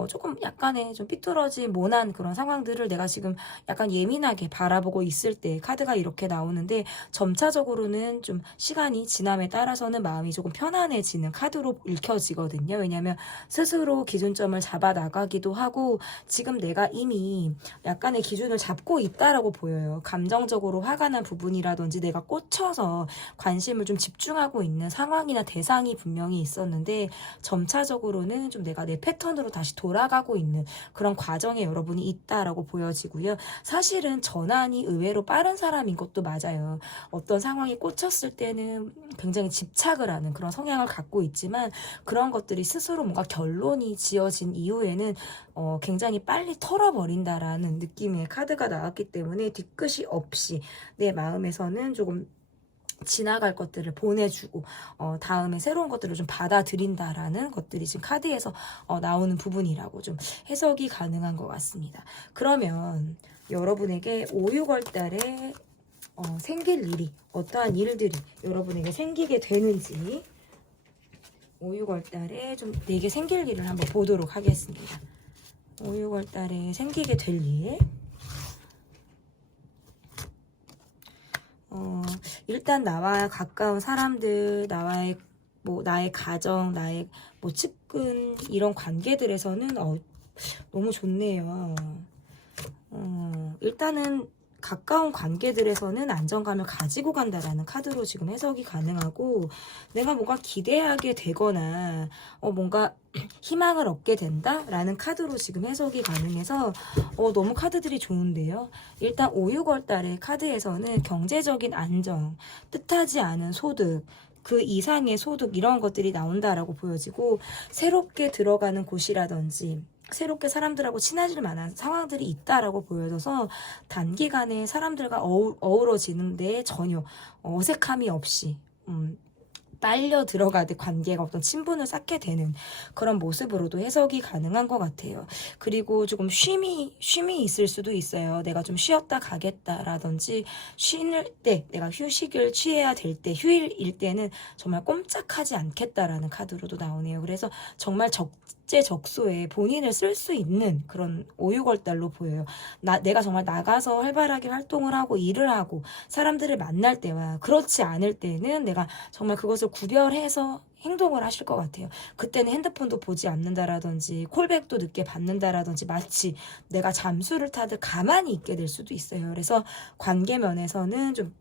조금 약간의 좀 삐뚤어진 모난 그런 상황들을 내가 지금 약간 예민하게 바라보고 있을 때 카드가 이렇게 나오는데 점차적으로는 좀 시간이 지남에 따라서는 마음이 조금 편안해지는 카드로 읽혀지거든요. 왜냐하면 스스로 기준점을 잡아 나가기도 하고 지금 내가 이미 약간의 기준을 잡고 있다라고 보여요. 감정적으로 화가 난 부분이라든지 내가 꽂혀서 관심을 좀 집중하고 있는 상황이나 대상이 분명히 있었는데 점차적으로는 좀 내가 내 패턴으로 다시 돌아가고 있는 그런 과정에 여러분이 있다라고 보여지고요. 사실은 전환이 의외로 빠른 사람인 것도 맞아요. 어떤 상황에 꽂혔을 때는 굉장히 집착을 하는 그런 성향을 갖고 있지만 그런 것들이 스스로 뭔가 결론이 지어진 이후에는 굉장히 빨리 털어버린다라는 느낌의 카드가 나왔기 때문에 뒤끝이 없이 내 마음에서는 조금 지나갈 것들을 보내주고 다음에 새로운 것들을 좀 받아들인다라는 것들이 지금 카드에서 나오는 부분이라고 좀 해석이 가능한 것 같습니다. 그러면 여러분에게 5, 6월 달에 생길 일이 어떠한 일들이 여러분에게 생기게 되는지 5, 6월 달에 좀 내게 생길 일을 한번 보도록 하겠습니다. 5, 6월 달에 생기게 될 일. 일단 나와 가까운 사람들, 나의 가정, 나의 측근 이런 관계들에서는 너무 좋네요. 일단은 가까운 관계들에서는 안정감을 가지고 간다라는 카드로 지금 해석이 가능하고 내가 뭔가 기대하게 되거나 뭔가 희망을 얻게 된다라는 카드로 지금 해석이 가능해서 너무 카드들이 좋은데요. 일단 5, 6월 달에 카드에서는 경제적인 안정, 뜻하지 않은 소득, 그 이상의 소득 이런 것들이 나온다라고 보여지고 새롭게 들어가는 곳이라든지 새롭게 사람들하고 친해질 만한 상황들이 있다라고 보여져서 단기간에 사람들과 어우러지는데 전혀 어색함이 없이 빨려 들어가듯 관계가 어떤 친분을 쌓게 되는 그런 모습으로도 해석이 가능한 것 같아요. 그리고 조금 쉼이 있을 수도 있어요. 내가 좀 쉬었다 가겠다라든지 쉴 때 내가 휴식을 취해야 될 때 휴일일 때는 정말 꼼짝하지 않겠다라는 카드로도 나오네요. 그래서 정말 적재적소에 본인을 쓸 수 있는 그런 5, 6월 달로 보여요. 내가 정말 나가서 활발하게 활동을 하고 일을 하고 사람들을 만날 때와 그렇지 않을 때는 내가 정말 그것을 구별해서 행동을 하실 것 같아요. 그때는 핸드폰도 보지 않는다라든지 콜백도 늦게 받는다라든지 마치 내가 잠수를 타듯 가만히 있게 될 수도 있어요. 그래서 관계 면에서는 좀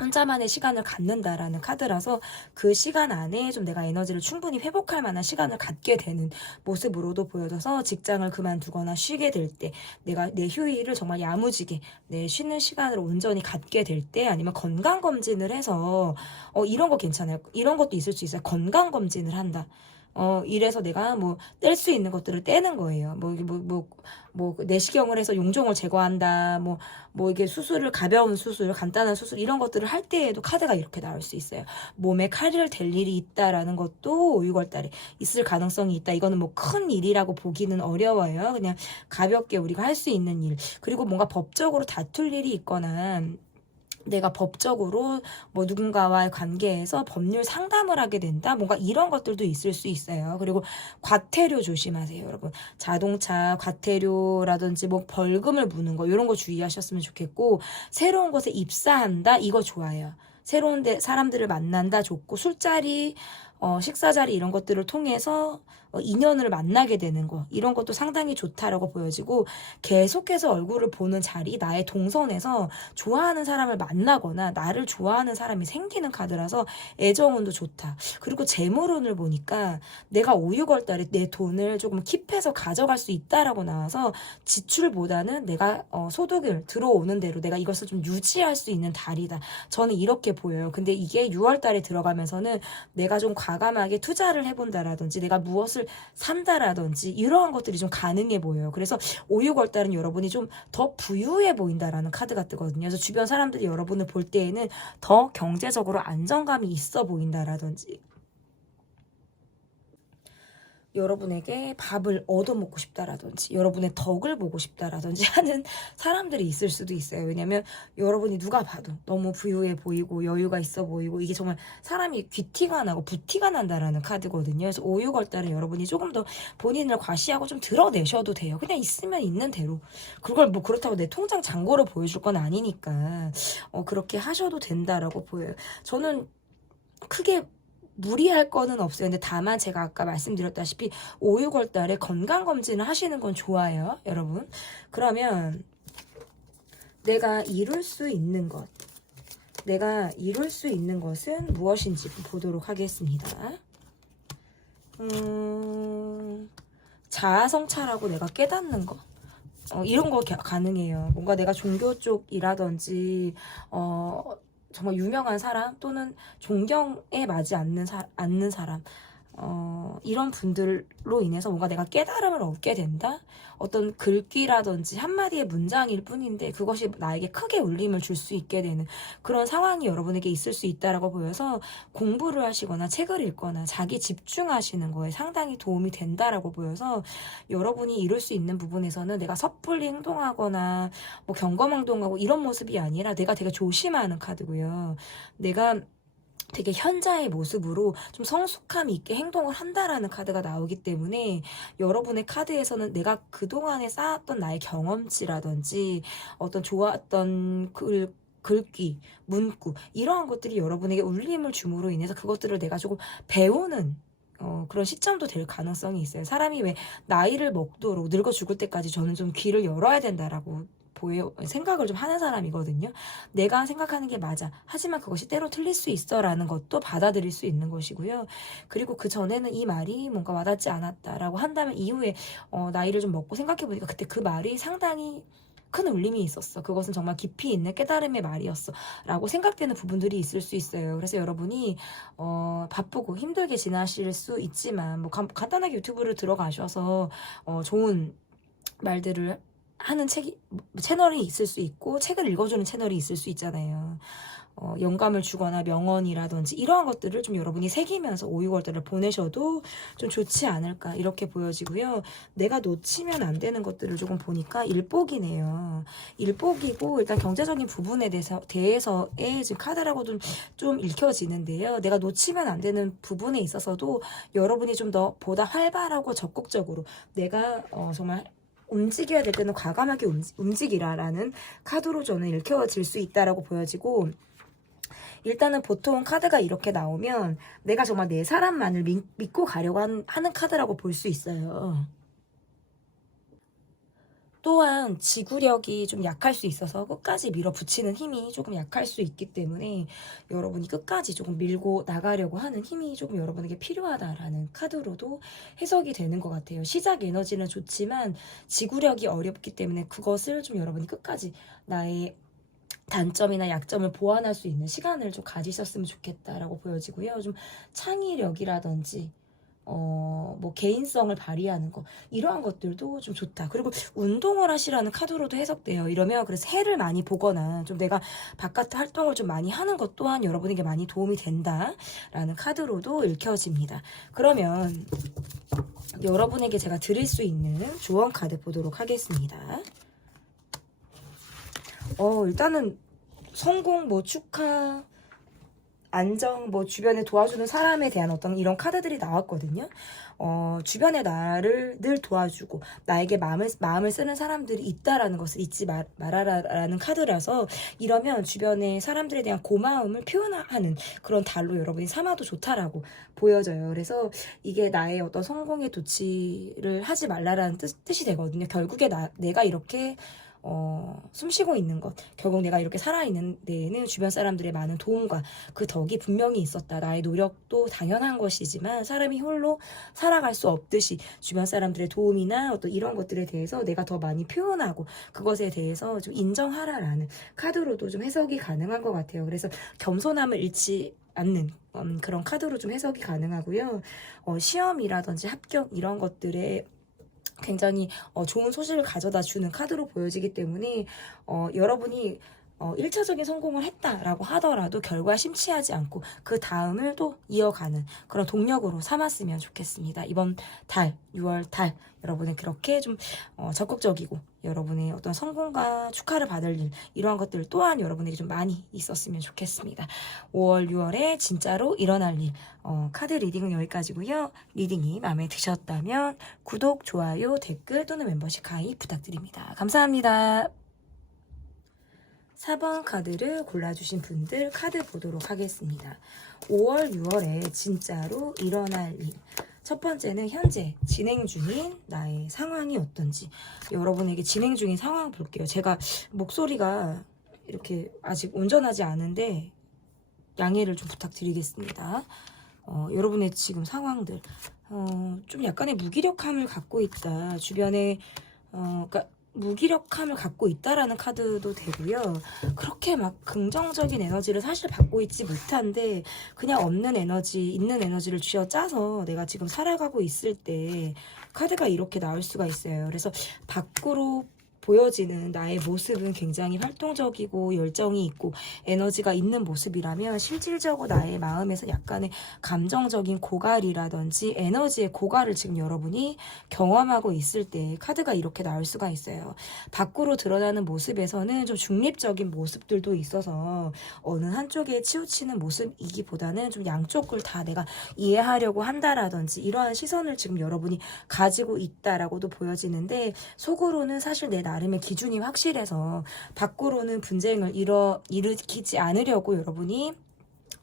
혼자만의 시간을 갖는다라는 카드라서 그 시간 안에 좀 내가 에너지를 충분히 회복할 만한 시간을 갖게 되는 모습으로도 보여져서 직장을 그만두거나 쉬게 될 때 내가 내 휴일을 정말 야무지게 내 쉬는 시간을 온전히 갖게 될 때 아니면 건강검진을 해서 이런 거 괜찮아요. 이런 것도 있을 수 있어요. 건강검진을 한다. 이래서 내가 뭐 뗄 수 있는 것들을 떼는 거예요. 내시경을 해서 용종을 제거한다. 이게 가벼운 수술, 간단한 수술, 이런 것들을 할 때에도 카드가 이렇게 나올 수 있어요. 몸에 칼을 댈 일이 있다라는 것도 5, 6월 달에 있을 가능성이 있다. 이거는 뭐 큰 일이라고 보기는 어려워요. 그냥 가볍게 우리가 할 수 있는 일. 그리고 뭔가 법적으로 다툴 일이 있거나 내가 법적으로 뭐 누군가와의 관계에서 법률 상담을 하게 된다. 뭔가 이런 것들도 있을 수 있어요. 그리고 과태료 조심하세요, 여러분. 자동차 과태료라든지 뭐 벌금을 무는 거 이런 거 주의하셨으면 좋겠고, 새로운 곳에 입사한다. 이거 좋아요. 새로운 데 사람들을 만난다 좋고, 술자리, 식사 자리 이런 것들을 통해서 인연을 만나게 되는 거, 이런 것도 상당히 좋다라고 보여지고, 계속해서 얼굴을 보는 자리, 나의 동선에서 좋아하는 사람을 만나거나 나를 좋아하는 사람이 생기는 카드라서 애정운도 좋다. 그리고 재물운을 보니까 내가 5, 6월 달에 내 돈을 조금 킵해서 가져갈 수 있다라고 나와서 지출보다는 내가 소득을 들어오는 대로 내가 이것을 좀 유지할 수 있는 달이다. 저는 이렇게 보여요. 근데 이게 6월 달에 들어가면서는 내가 좀 과감하게 투자를 해본다라든지 내가 무엇을 산다라든지 이러한 것들이 좀 가능해 보여요. 그래서 5, 6월 달은 여러분이 좀 더 부유해 보인다라는 카드가 뜨거든요. 그래서 주변 사람들이 여러분을 볼 때에는 더 경제적으로 안정감이 있어 보인다라든지 여러분에게 밥을 얻어먹고 싶다라든지 여러분의 덕을 보고 싶다라든지 하는 사람들이 있을 수도 있어요. 왜냐면 여러분이 누가 봐도 너무 부유해 보이고 여유가 있어 보이고 이게 정말 사람이 귀티가 나고 부티가 난다라는 카드거든요. 그래서 5, 6월 달은 여러분이 조금 더 본인을 과시하고 좀 드러내셔도 돼요. 그냥 있으면 있는 대로. 그걸 뭐 그렇다고 내 통장 잔고를 보여줄 건 아니니까 그렇게 하셔도 된다라고 보여요. 저는 크게 무리할 거는 없어요. 근데 다만 제가 아까 말씀드렸다시피 5, 6월 달에 건강검진을 하시는 건 좋아요, 여러분. 그러면 내가 이룰 수 있는 것은 무엇인지 보도록 하겠습니다. 자아성찰하고 내가 깨닫는 거. 이런 거 가능해요. 뭔가 내가 종교 쪽이라든지 정말 유명한 사람 또는 존경에 맞지 않는 사람 이런 분들로 인해서 뭔가 내가 깨달음을 얻게 된다? 어떤 글귀라든지 한마디의 문장일 뿐인데 그것이 나에게 크게 울림을 줄 수 있게 되는 그런 상황이 여러분에게 있을 수 있다라고 보여서 공부를 하시거나 책을 읽거나 자기 집중하시는 거에 상당히 도움이 된다라고 보여서 여러분이 이룰 수 있는 부분에서는 내가 섣불리 행동하거나 뭐 경거망동하고 이런 모습이 아니라 내가 되게 조심하는 카드고요. 내가 되게 현자의 모습으로 좀 성숙함 있게 행동을 한다라는 카드가 나오기 때문에 여러분의 카드에서는 내가 그동안에 쌓았던 나의 경험치라든지 어떤 좋았던 글귀, 문구 이러한 것들이 여러분에게 울림을 줌으로 인해서 그것들을 내가 조금 배우는 그런 시점도 될 가능성이 있어요. 사람이 왜 나이를 먹도록 늙어 죽을 때까지 저는 좀 귀를 열어야 된다라고 생각을 좀 하는 사람이거든요. 내가 생각하는 게 맞아. 하지만 그것이 때로 틀릴 수 있어라는 것도 받아들일 수 있는 것이고요. 그리고 그 전에는 이 말이 뭔가 와닿지 않았다라고 한다면 이후에 나이를 좀 먹고 생각해보니까 그때 그 말이 상당히 큰 울림이 있었어. 그것은 정말 깊이 있는 깨달음의 말이었어. 라고 생각되는 부분들이 있을 수 있어요. 그래서 여러분이 바쁘고 힘들게 지나실 수 있지만 뭐 간단하게 유튜브를 들어가셔서 좋은 말들을 하는 채널이 있을 수 있고 책을 읽어주는 채널이 있을 수 있잖아요. 영감을 주거나 명언이라든지 이러한 것들을 좀 여러분이 새기면서 5, 6월달을 보내셔도 좀 좋지 않을까 이렇게 보여지고요. 내가 놓치면 안 되는 것들을 조금 보니까 일복이네요. 일복이고 일단 경제적인 부분에 대해서의 지금 카드라고 좀 읽혀지는데요. 내가 놓치면 안 되는 부분에 있어서도 여러분이 좀 더 보다 활발하고 적극적으로 내가 정말 움직여야 될 때는 과감하게 움직이라라는 카드로 저는 읽혀질 수 있다라고 보여지고, 일단은 보통 카드가 이렇게 나오면 내가 정말 내 사람만을 믿고 가려고 하는 카드라고 볼 수 있어요. 또한 지구력이 좀 약할 수 있어서 끝까지 밀어붙이는 힘이 조금 약할 수 있기 때문에 여러분이 끝까지 조금 밀고 나가려고 하는 힘이 조금 여러분에게 필요하다라는 카드로도 해석이 되는 것 같아요. 시작 에너지는 좋지만 지구력이 어렵기 때문에 그것을 좀 여러분이 끝까지 나의 단점이나 약점을 보완할 수 있는 시간을 좀 가지셨으면 좋겠다라고 보여지고요. 좀 창의력이라든지 뭐 개인성을 발휘하는 거 이러한 것들도 좀 좋다. 그리고 운동을 하시라는 카드로도 해석돼요. 이러면 그래서 해를 많이 보거나 좀 내가 바깥 활동을 좀 많이 하는 것 또한 여러분에게 많이 도움이 된다라는 카드로도 읽혀집니다. 그러면 여러분에게 제가 드릴 수 있는 조언 카드 보도록 하겠습니다. 일단은 성공, 뭐 축하, 안정, 뭐 주변에 도와주는 사람에 대한 어떤 이런 카드들이 나왔거든요. 주변에 나를 늘 도와주고 나에게 마음을 쓰는 사람들이 있다라는 것을 잊지 말아라라는 카드라서, 이러면 주변에 사람들에 대한 고마움을 표현하는 그런 달로 여러분이 삼아도 좋다라고 보여져요. 그래서 이게 나의 어떤 성공에 도취를 하지 말라라는 뜻이 되거든요. 결국에 내가 이렇게 숨쉬고 있는 것, 결국 내가 이렇게 살아있는 데에는 주변 사람들의 많은 도움과 그 덕이 분명히 있었다. 나의 노력도 당연한 것이지만 사람이 홀로 살아갈 수 없듯이 주변 사람들의 도움이나 어떤 이런 것들에 대해서 내가 더 많이 표현하고 그것에 대해서 좀 인정하라라는 카드로도 좀 해석이 가능한 것 같아요. 그래서 겸손함을 잃지 않는 그런 카드로 좀 해석이 가능하고요. 시험이라든지 합격 이런 것들에 굉장히 좋은 소식을 가져다 주는 카드로 보여지기 때문에 여러분이 1차적인 성공을 했다라고 하더라도 결과에 심취하지 않고 그 다음을 또 이어가는 그런 동력으로 삼았으면 좋겠습니다. 이번 달, 6월 달 여러분이 그렇게 좀 적극적이고 여러분의 어떤 성공과 축하를 받을 일, 이러한 것들 또한 여러분에게 좀 많이 있었으면 좋겠습니다. 5월, 6월에 진짜로 일어날 일, 카드 리딩은 여기까지고요. 리딩이 마음에 드셨다면 구독, 좋아요, 댓글 또는 멤버십 가입 부탁드립니다. 감사합니다. 4번 카드를 골라주신 분들 카드 보도록 하겠습니다. 5월, 6월에 진짜로 일어날 일. 첫 번째는 현재 진행 중인 나의 상황이 어떤지, 여러분에게 진행 중인 상황 볼게요. 제가 목소리가 이렇게 아직 온전하지 않은데 양해를 좀 부탁드리겠습니다. 여러분의 지금 상황들 좀 약간의 무기력함을 갖고 있다. 주변에 그러니까 무기력함을 갖고 있다라는 카드도 되고요. 그렇게 막 긍정적인 에너지를 사실 받고 있지 못한데 그냥 없는 에너지, 있는 에너지를 쥐어짜서 내가 지금 살아가고 있을 때 카드가 이렇게 나올 수가 있어요. 그래서 밖으로 보여지는 나의 모습은 굉장히 활동적이고 열정이 있고 에너지가 있는 모습이라면 실질적으로 나의 마음에서 약간의 감정적인 고갈이라든지 에너지의 고갈을 지금 여러분이 경험하고 있을 때 카드가 이렇게 나올 수가 있어요. 밖으로 드러나는 모습에서는 좀 중립적인 모습들도 있어서 어느 한쪽에 치우치는 모습이기보다는 좀 양쪽을 다 내가 이해하려고 한다라든지 이러한 시선을 지금 여러분이 가지고 있다라고도 보여지는데, 속으로는 사실 내 나름의 기준이 확실해서 밖으로는 분쟁을 일으키지 않으려고 여러분이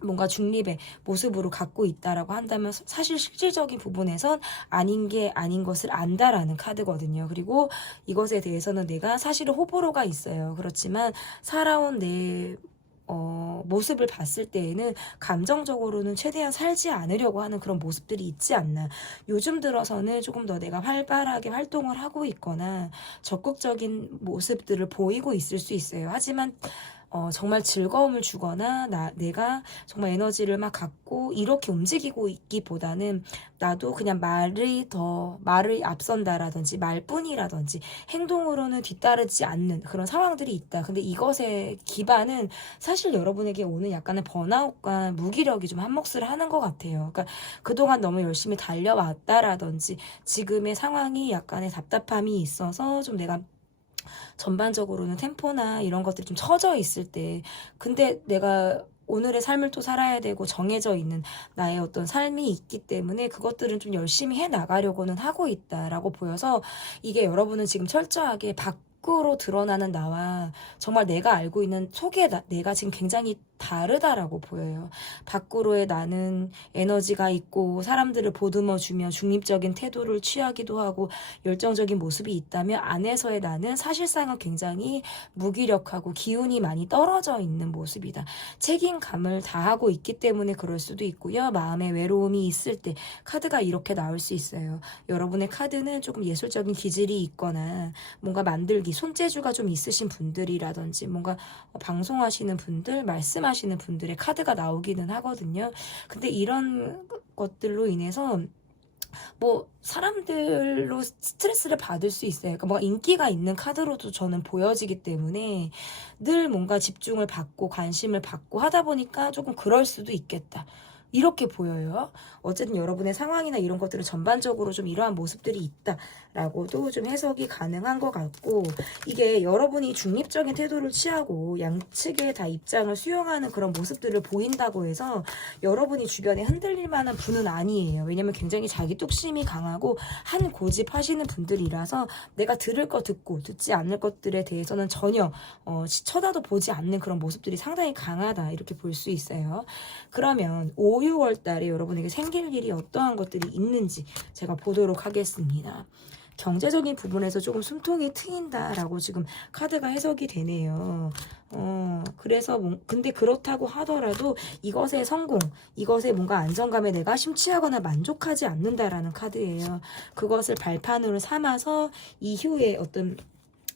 뭔가 중립의 모습으로 갖고 있다라고 한다면 사실 실질적인 부분에선 아닌 게 아닌 것을 안다라는 카드거든요. 그리고 이것에 대해서는 내가 사실은 호불호가 있어요. 그렇지만 살아온 내 모습을 봤을 때에는 감정적으로는 최대한 살지 않으려고 하는 그런 모습들이 있지 않나. 요즘 들어서는 조금 더 내가 활발하게 활동을 하고 있거나 적극적인 모습들을 보이고 있을 수 있어요. 하지만 정말 즐거움을 주거나 내가 정말 에너지를 막 갖고 이렇게 움직이고 있기보다는 나도 그냥 말을 앞선다라든지 말뿐이라든지 행동으로는 뒤따르지 않는 그런 상황들이 있다. 근데 이것의 기반은 사실 여러분에게 오는 약간의 번아웃과 무기력이 좀 한몫을 하는 것 같아요. 그러니까 그동안 너무 열심히 달려왔다라든지 지금의 상황이 약간의 답답함이 있어서 좀 내가 전반적으로는 템포나 이런 것들이 좀 처져 있을 때 근데 내가 오늘의 삶을 또 살아야 되고 정해져 있는 나의 어떤 삶이 있기 때문에 그것들은 좀 열심히 해 나가려고는 하고 있다라고 보여서 이게 여러분은 지금 철저하게 밖으로 드러나는 나와 정말 내가 알고 있는 속의 내가 지금 굉장히 다르다라고 보여요. 밖으로의 나는 에너지가 있고 사람들을 보듬어주며 중립적인 태도를 취하기도 하고 열정적인 모습이 있다면 안에서의 나는 사실상은 굉장히 무기력하고 기운이 많이 떨어져 있는 모습이다. 책임감을 다하고 있기 때문에 그럴 수도 있고요. 마음에 외로움이 있을 때 카드가 이렇게 나올 수 있어요. 여러분의 카드는 조금 예술적인 기질이 있거나 뭔가 만들기, 손재주가 좀 있으신 분들이라든지 뭔가 방송하시는 분들, 말씀하시는 분들의 카드가 나오기는 하거든요. 근데 이런 것들로 인해서 뭐 사람들로 스트레스를 받을 수 있어요. 그러니까 뭐 인기가 있는 카드로도 저는 보여지기 때문에 늘 뭔가 집중을 받고 관심을 받고 하다 보니까 조금 그럴 수도 있겠다. 이렇게 보여요. 어쨌든 여러분의 상황이나 이런 것들은 전반적으로 좀 이러한 모습들이 있다라고도 좀 해석이 가능한 것 같고 이게 여러분이 중립적인 태도를 취하고 양측의 다 입장을 수용하는 그런 모습들을 보인다고 해서 여러분이 주변에 흔들릴 만한 분은 아니에요. 왜냐면 굉장히 자기 뚝심이 강하고 한 고집하시는 분들이라서 내가 들을 거 듣고 듣지 않을 것들에 대해서는 전혀 쳐다도 보지 않는 그런 모습들이 상당히 강하다 이렇게 볼 수 있어요. 그러면 5, 6월 달에 여러분에게 생길 일이 어떠한 것들이 있는지 제가 보도록 하겠습니다. 경제적인 부분에서 조금 숨통이 트인다라고 지금 카드가 해석이 되네요. 그래서 근데 그렇다고 하더라도 이것의 성공, 이것의 뭔가 안정감에 내가 심취하거나 만족하지 않는다라는 카드예요. 그것을 발판으로 삼아서 이후에 어떤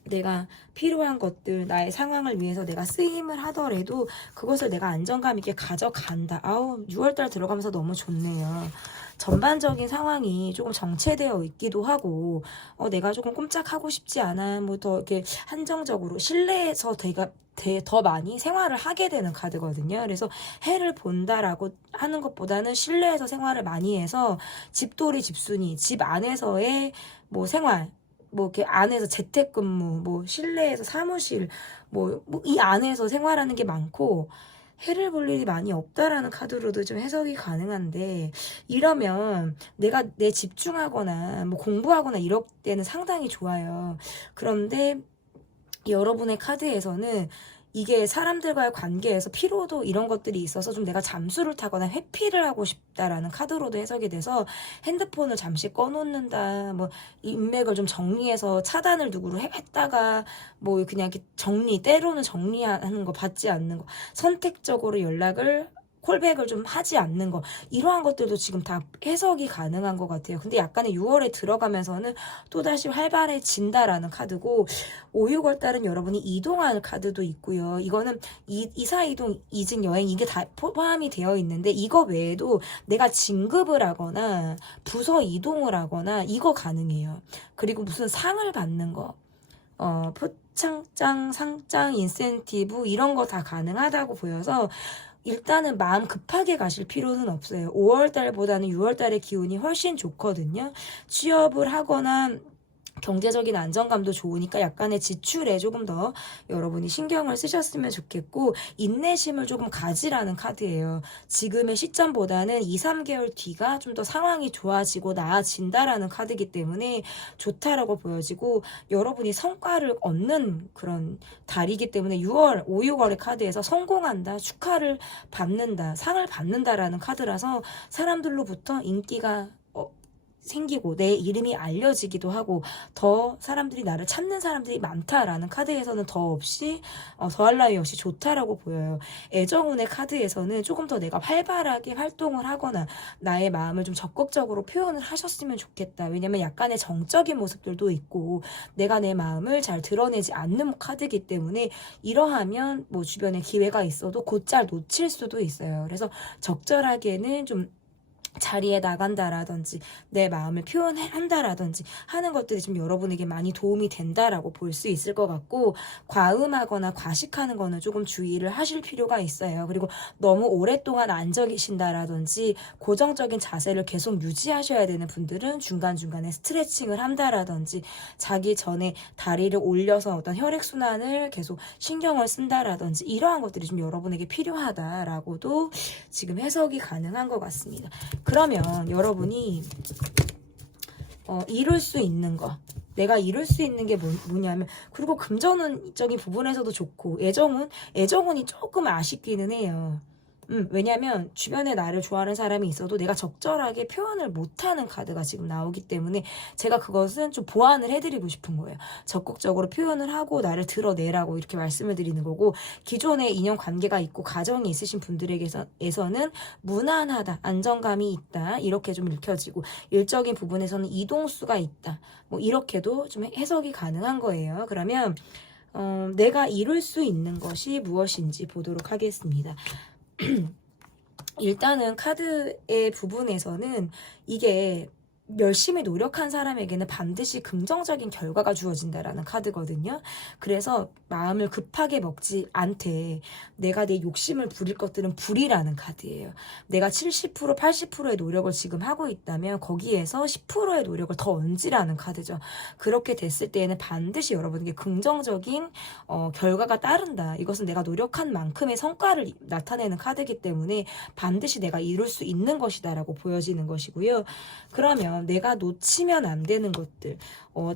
내가 필요한 것들, 나의 상황을 위해서 내가 쓰임을 하더라도 그것을 내가 안정감 있게 가져간다. 아우, 6월달 들어가면서 너무 좋네요. 전반적인 상황이 조금 정체되어 있기도 하고, 내가 조금 꼼짝하고 싶지 않아. 뭐 더 이렇게 한정적으로 실내에서 더 많이 생활을 하게 되는 카드거든요. 그래서 해를 본다라고 하는 것보다는 실내에서 생활을 많이 해서 집돌이 집순이, 집 안에서의 뭐 생활, 뭐 이렇게 안에서 재택근무, 뭐 실내에서 사무실, 뭐 이 안에서 생활하는 게 많고 해를 볼 일이 많이 없다라는 카드로도 좀 해석이 가능한데 이러면 내가 집중하거나 뭐 공부하거나 이럴 때는 상당히 좋아요. 그런데 여러분의 카드에서는 이게 사람들과의 관계에서 피로도 이런 것들이 있어서 좀 내가 잠수를 타거나 회피를 하고 싶다라는 카드로도 해석이 돼서 핸드폰을 잠시 꺼놓는다, 뭐 인맥을 좀 정리해서 차단을 누구로 했다가 뭐 그냥 이렇게 때로는 정리하는 거 받지 않는 거, 선택적으로 콜백을 좀 하지 않는 거 이러한 것들도 지금 다 해석이 가능한 것 같아요. 근데 약간의 6월에 들어가면서는 또다시 활발해진다라는 카드고 5, 6월 달은 여러분이 이동할 카드도 있고요. 이거는 이사 이동, 이직, 여행 이게 다 포함이 되어 있는데 이거 외에도 내가 진급을 하거나 부서 이동을 하거나 이거 가능해요. 그리고 무슨 상을 받는 거 표창장, 상장, 인센티브 이런 거 다 가능하다고 보여서 일단은 마음 급하게 가실 필요는 없어요. 5월달보다는 6월달의 기운이 훨씬 좋거든요. 취업을 하거나 경제적인 안정감도 좋으니까 약간의 지출에 조금 더 여러분이 신경을 쓰셨으면 좋겠고 인내심을 조금 가지라는 카드예요. 지금의 시점보다는 2, 3개월 뒤가 좀 더 상황이 좋아지고 나아진다라는 카드이기 때문에 좋다라고 보여지고 여러분이 성과를 얻는 그런 달이기 때문에 6월, 5, 6월의 카드에서 성공한다, 축하를 받는다, 상을 받는다라는 카드라서 사람들로부터 인기가 생기고 내 이름이 알려지기도 하고 더 사람들이 나를 찾는 사람들이 많다라는 카드에서는 더할 나위 없이 좋다라고 보여요. 애정운의 카드에서는 조금 더 내가 활발하게 활동을 하거나 나의 마음을 좀 적극적으로 표현을 하셨으면 좋겠다. 왜냐면 약간의 정적인 모습들도 있고 내가 내 마음을 잘 드러내지 않는 카드이기 때문에 이러하면 뭐 주변에 기회가 있어도 곧잘 놓칠 수도 있어요. 그래서 적절하게는 좀 자리에 나간다라든지 내 마음을 표현한다라든지 하는 것들이 좀 여러분에게 많이 도움이 된다라고 볼 수 있을 것 같고, 과음하거나 과식하는 거는 조금 주의를 하실 필요가 있어요. 그리고 너무 오랫동안 앉아 계신다라든지 고정적인 자세를 계속 유지하셔야 되는 분들은 중간중간에 스트레칭을 한다라든지 자기 전에 다리를 올려서 어떤 혈액순환을 계속 신경을 쓴다라든지 이러한 것들이 좀 여러분에게 필요하다라고도 지금 해석이 가능한 것 같습니다. 그러면 여러분이 이룰 수 있는 거, 내가 이룰 수 있는 게 뭐냐면, 그리고 금전적인 부분에서도 좋고 애정운이 조금 아쉽기는 해요. 왜냐면 주변에 나를 좋아하는 사람이 있어도 내가 적절하게 표현을 못하는 카드가 지금 나오기 때문에 제가 그것은 좀 보완을 해드리고 싶은 거예요. 적극적으로 표현을 하고 나를 드러내라고 이렇게 말씀을 드리는 거고, 기존에 인연관계가 있고 가정이 있으신 분들에게서는 무난하다, 안정감이 있다 이렇게 좀 읽혀지고, 일적인 부분에서는 이동수가 있다 뭐 이렇게도 좀 해석이 가능한 거예요. 그러면 내가 이룰 수 있는 것이 무엇인지 보도록 하겠습니다. 일단은 카드의 부분에서는 이게 열심히 노력한 사람에게는 반드시 긍정적인 결과가 주어진다라는 카드거든요. 그래서 마음을 급하게 먹지 않되 내가 내 욕심을 부릴 것들은 불이라는 카드예요. 내가 70%, 80%의 노력을 지금 하고 있다면 거기에서 10%의 노력을 더 얹으라는 카드죠. 그렇게 됐을 때에는 반드시 여러분에게 긍정적인 결과가 따른다. 이것은 내가 노력한 만큼의 성과를 나타내는 카드이기 때문에 반드시 내가 이룰 수 있는 것이다라고 보여지는 것이고요. 그러면 내가 놓치면 안 되는 것들,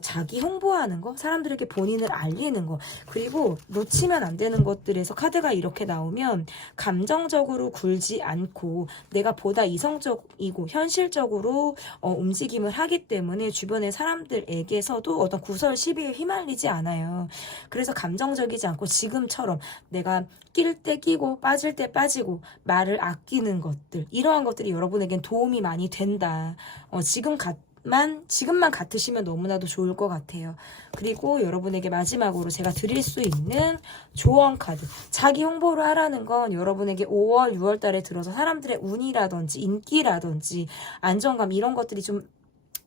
자기 홍보하는 거, 사람들에게 본인을 알리는 거, 그리고 놓치면 안 되는 것들에서 카드가 이렇게 나오면 감정적으로 굴지 않고 내가 보다 이성적이고 현실적으로 움직임을 하기 때문에 주변의 사람들에게서도 어떤 구설 시비에 휘말리지 않아요. 그래서 감정적이지 않고 지금처럼 내가 낄 때 끼고 빠질 때 빠지고 말을 아끼는 것들, 이러한 것들이 여러분에겐 도움이 많이 된다. 지금만 같으시면 너무나도 좋을 것 같아요. 그리고 여러분에게 마지막으로 제가 드릴 수 있는 조언 카드. 자기 홍보를 하라는 건 여러분에게 5월, 6월 달에 들어서 사람들의 운이라든지 인기라든지 안정감 이런 것들이 좀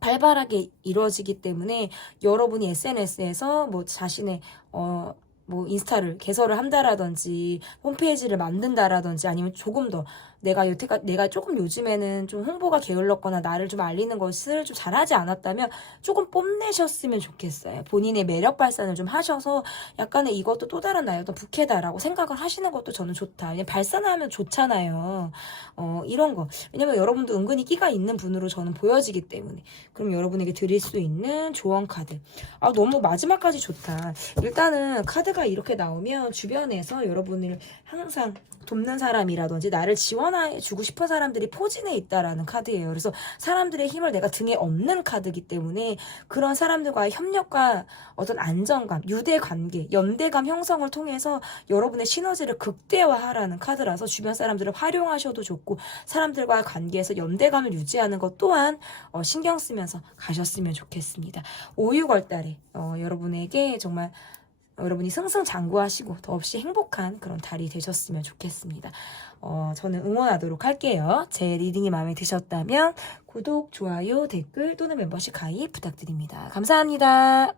활발하게 이루어지기 때문에 여러분이 SNS에서 뭐 자신의 뭐 인스타를 개설을 한다라든지 홈페이지를 만든다라든지 아니면 조금 더 내가 조금 요즘에는 좀 홍보가 게을렀거나 나를 좀 알리는 것을 좀 잘하지 않았다면 조금 뽐내셨으면 좋겠어요. 본인의 매력 발산을 좀 하셔서 약간의 이것도 또 다른 나의 어떤 부캐다라고 생각을 하시는 것도 저는 좋다. 왜냐면 발산하면 좋잖아요. 이런 거. 왜냐면 여러분도 은근히 끼가 있는 분으로 저는 보여지기 때문에. 그럼 여러분에게 드릴 수 있는 조언 카드. 너무 마지막까지 좋다. 일단은 카드가 이렇게 나오면 주변에서 여러분을 항상 돕는 사람이라든지 나를 지원해주고 싶은 사람들이 포진해 있다라는 카드예요. 그래서 사람들의 힘을 내가 등에 업는 카드이기 때문에 그런 사람들과의 협력과 어떤 안정감, 유대관계, 연대감 형성을 통해서 여러분의 시너지를 극대화하라는 카드라서 주변 사람들을 활용하셔도 좋고 사람들과의 관계에서 연대감을 유지하는 것 또한 신경 쓰면서 가셨으면 좋겠습니다. 5, 6월 달에 여러분에게 정말 여러분이 승승장구하시고 더없이 행복한 그런 달이 되셨으면 좋겠습니다. 저는 응원하도록 할게요. 제 리딩이 마음에 드셨다면 구독, 좋아요, 댓글 또는 멤버십 가입 부탁드립니다. 감사합니다.